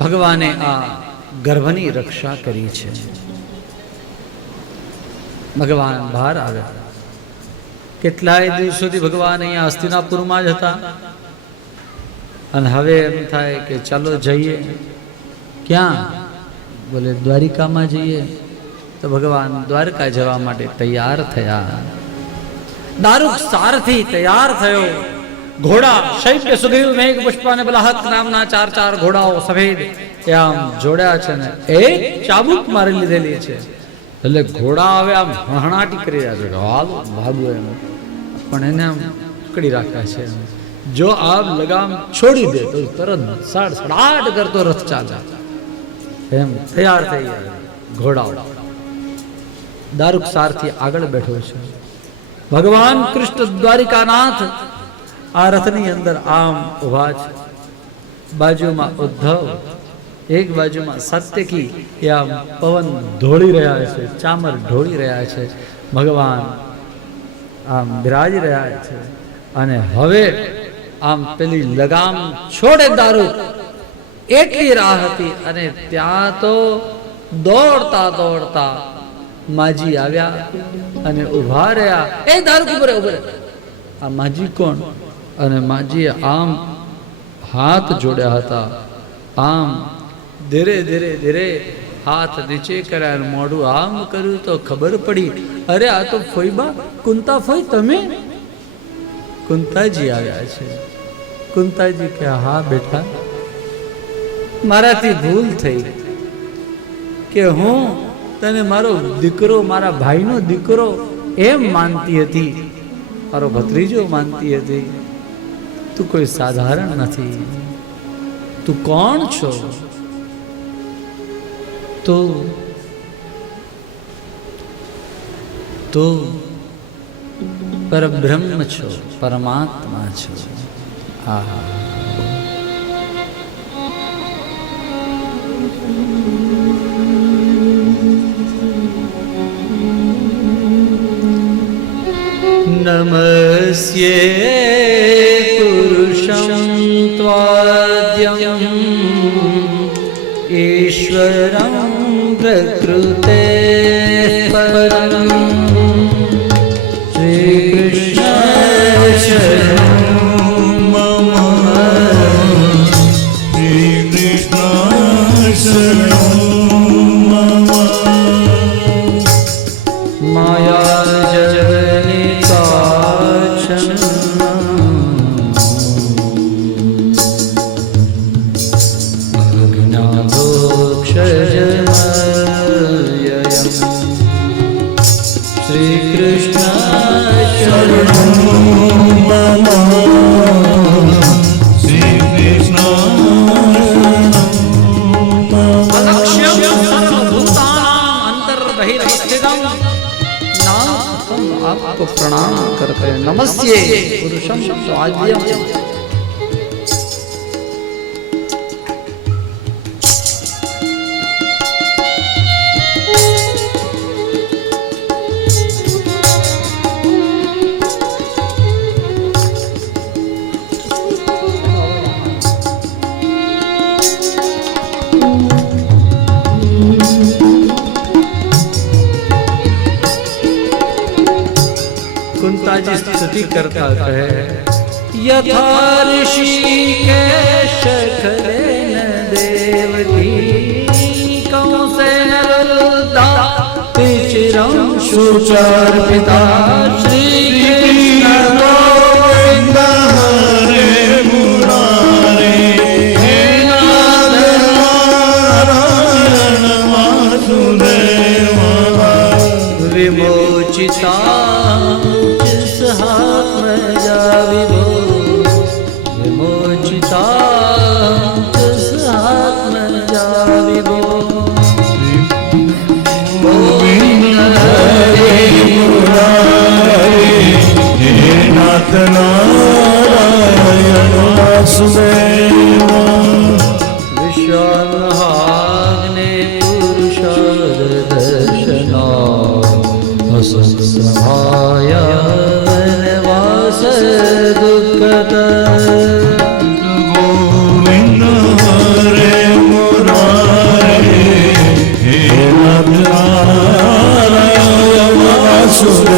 ભગવાને આ ગર્ભની રક્ષા કરી છે. ભગવાન બહાર આવ્યા, કેટલાય દિવસોથી ભગવાન અહીંયા હસ્તિનાપુરમાં જ હતા, અને હવે એમ થાય કે ચાલો જઈએ. ક્યાં? બોલે દ્વારિકામાં જઈએ. તો ભગવાન દ્વારકા જવા માટે તૈયાર થયા. દારૂક સારથી તૈયાર થયો. ઘોડા શૈબ્ય સુગ્રીવ મેઘ પુષ્પ અને બલાહક નામના 4 ઘોડાઓ સફેદ એ આમ જોડ્યા છે ને એક ચાબુક મારી લીધેલી છે. એટલે ઘોડા હવે આમ હણાટી કરી રહ્યા છે, હાલો ભાગો એમ, પણ એને આમ પકડી રાખ્યા છે. જો આમ લગામ છોડી દે તો તરત સડસડાટ કરતો રથ ચાલે એમ તૈયાર થઈ ગયા ઘોડાઓ. દારૂક સારથી આગળ બેઠો છે. ભગવાન કૃષ્ણ દ્વારિકાનાથ આ રથની અંદર આમ ઉભા છે. બાજુમાં ઉદ્ધવ, એક બાજુમાં સત્યકી, એ આમ પવન ઢોળી રહ્યા છે, ચામર ઢોળી રહ્યા છે. ભગવાન આમ બિરાજી રહ્યા છે. અને હવે આમ પેલી લગામ છોડે દારૂક, એટલી રાહ હતી, અને ત્યાં તો દોડતા દોડતા માજી આવ્યા અને ઉભા રહ્યા. એ દારૂક ઉભરે ઉભરે. આ માજી કોણ? અને માજીએ આમ હાથ જોડ્યા હતા, આમ ધીરે ધીરે ધીરે હાથ નીચે કર્યા, મોઢું આમ કર્યું તો ખબર પડી, અરે આ તો ફોઈબા કુંતા ફોઈ તમે? કુંતાજી આવ્યા છે. કુંતાજી કે હા બેટા, મારાથી ભૂલ થઈ કે હું તને મારો દીકરો, મારા ભાઈનો દીકરો એમ માનતી હતી, મારો ભત્રીજો માનતી હતી. તું કોઈ સાધારણ નથી, તું કોણ છો? તું પરબ્રહ્મ છો, પરમાત્મા છો. આહા. નમસ્યે પુરુષં ત્વાદ્યં ઈશ્વરં પ્રકૃતે પરમ શ્રી કૃષ્ણ શરણં મમ શ્રી કૃષ્ણ શરણં મમ માયા आपको प्रणाम करते हैं. नमस्ये पुरुषं स्वाद्यं. कुंताजी स्तुति करता कहे यथा ऋषिकेश खलेन देवकी कंसेन वृद्धा पिचिरं शुचार पिता श्री कृष्ण गोविंद हरे मुरारे हे नाथ नारायण वासुदेव विमोचिता विमोचिता नाथ नारायण वासुदेव विश्वाग्ने पुरुषादर्शना असंसहाय वनवास दुःखद गोविंद हरे मुरारे हे नाथ नारायण वासुदेव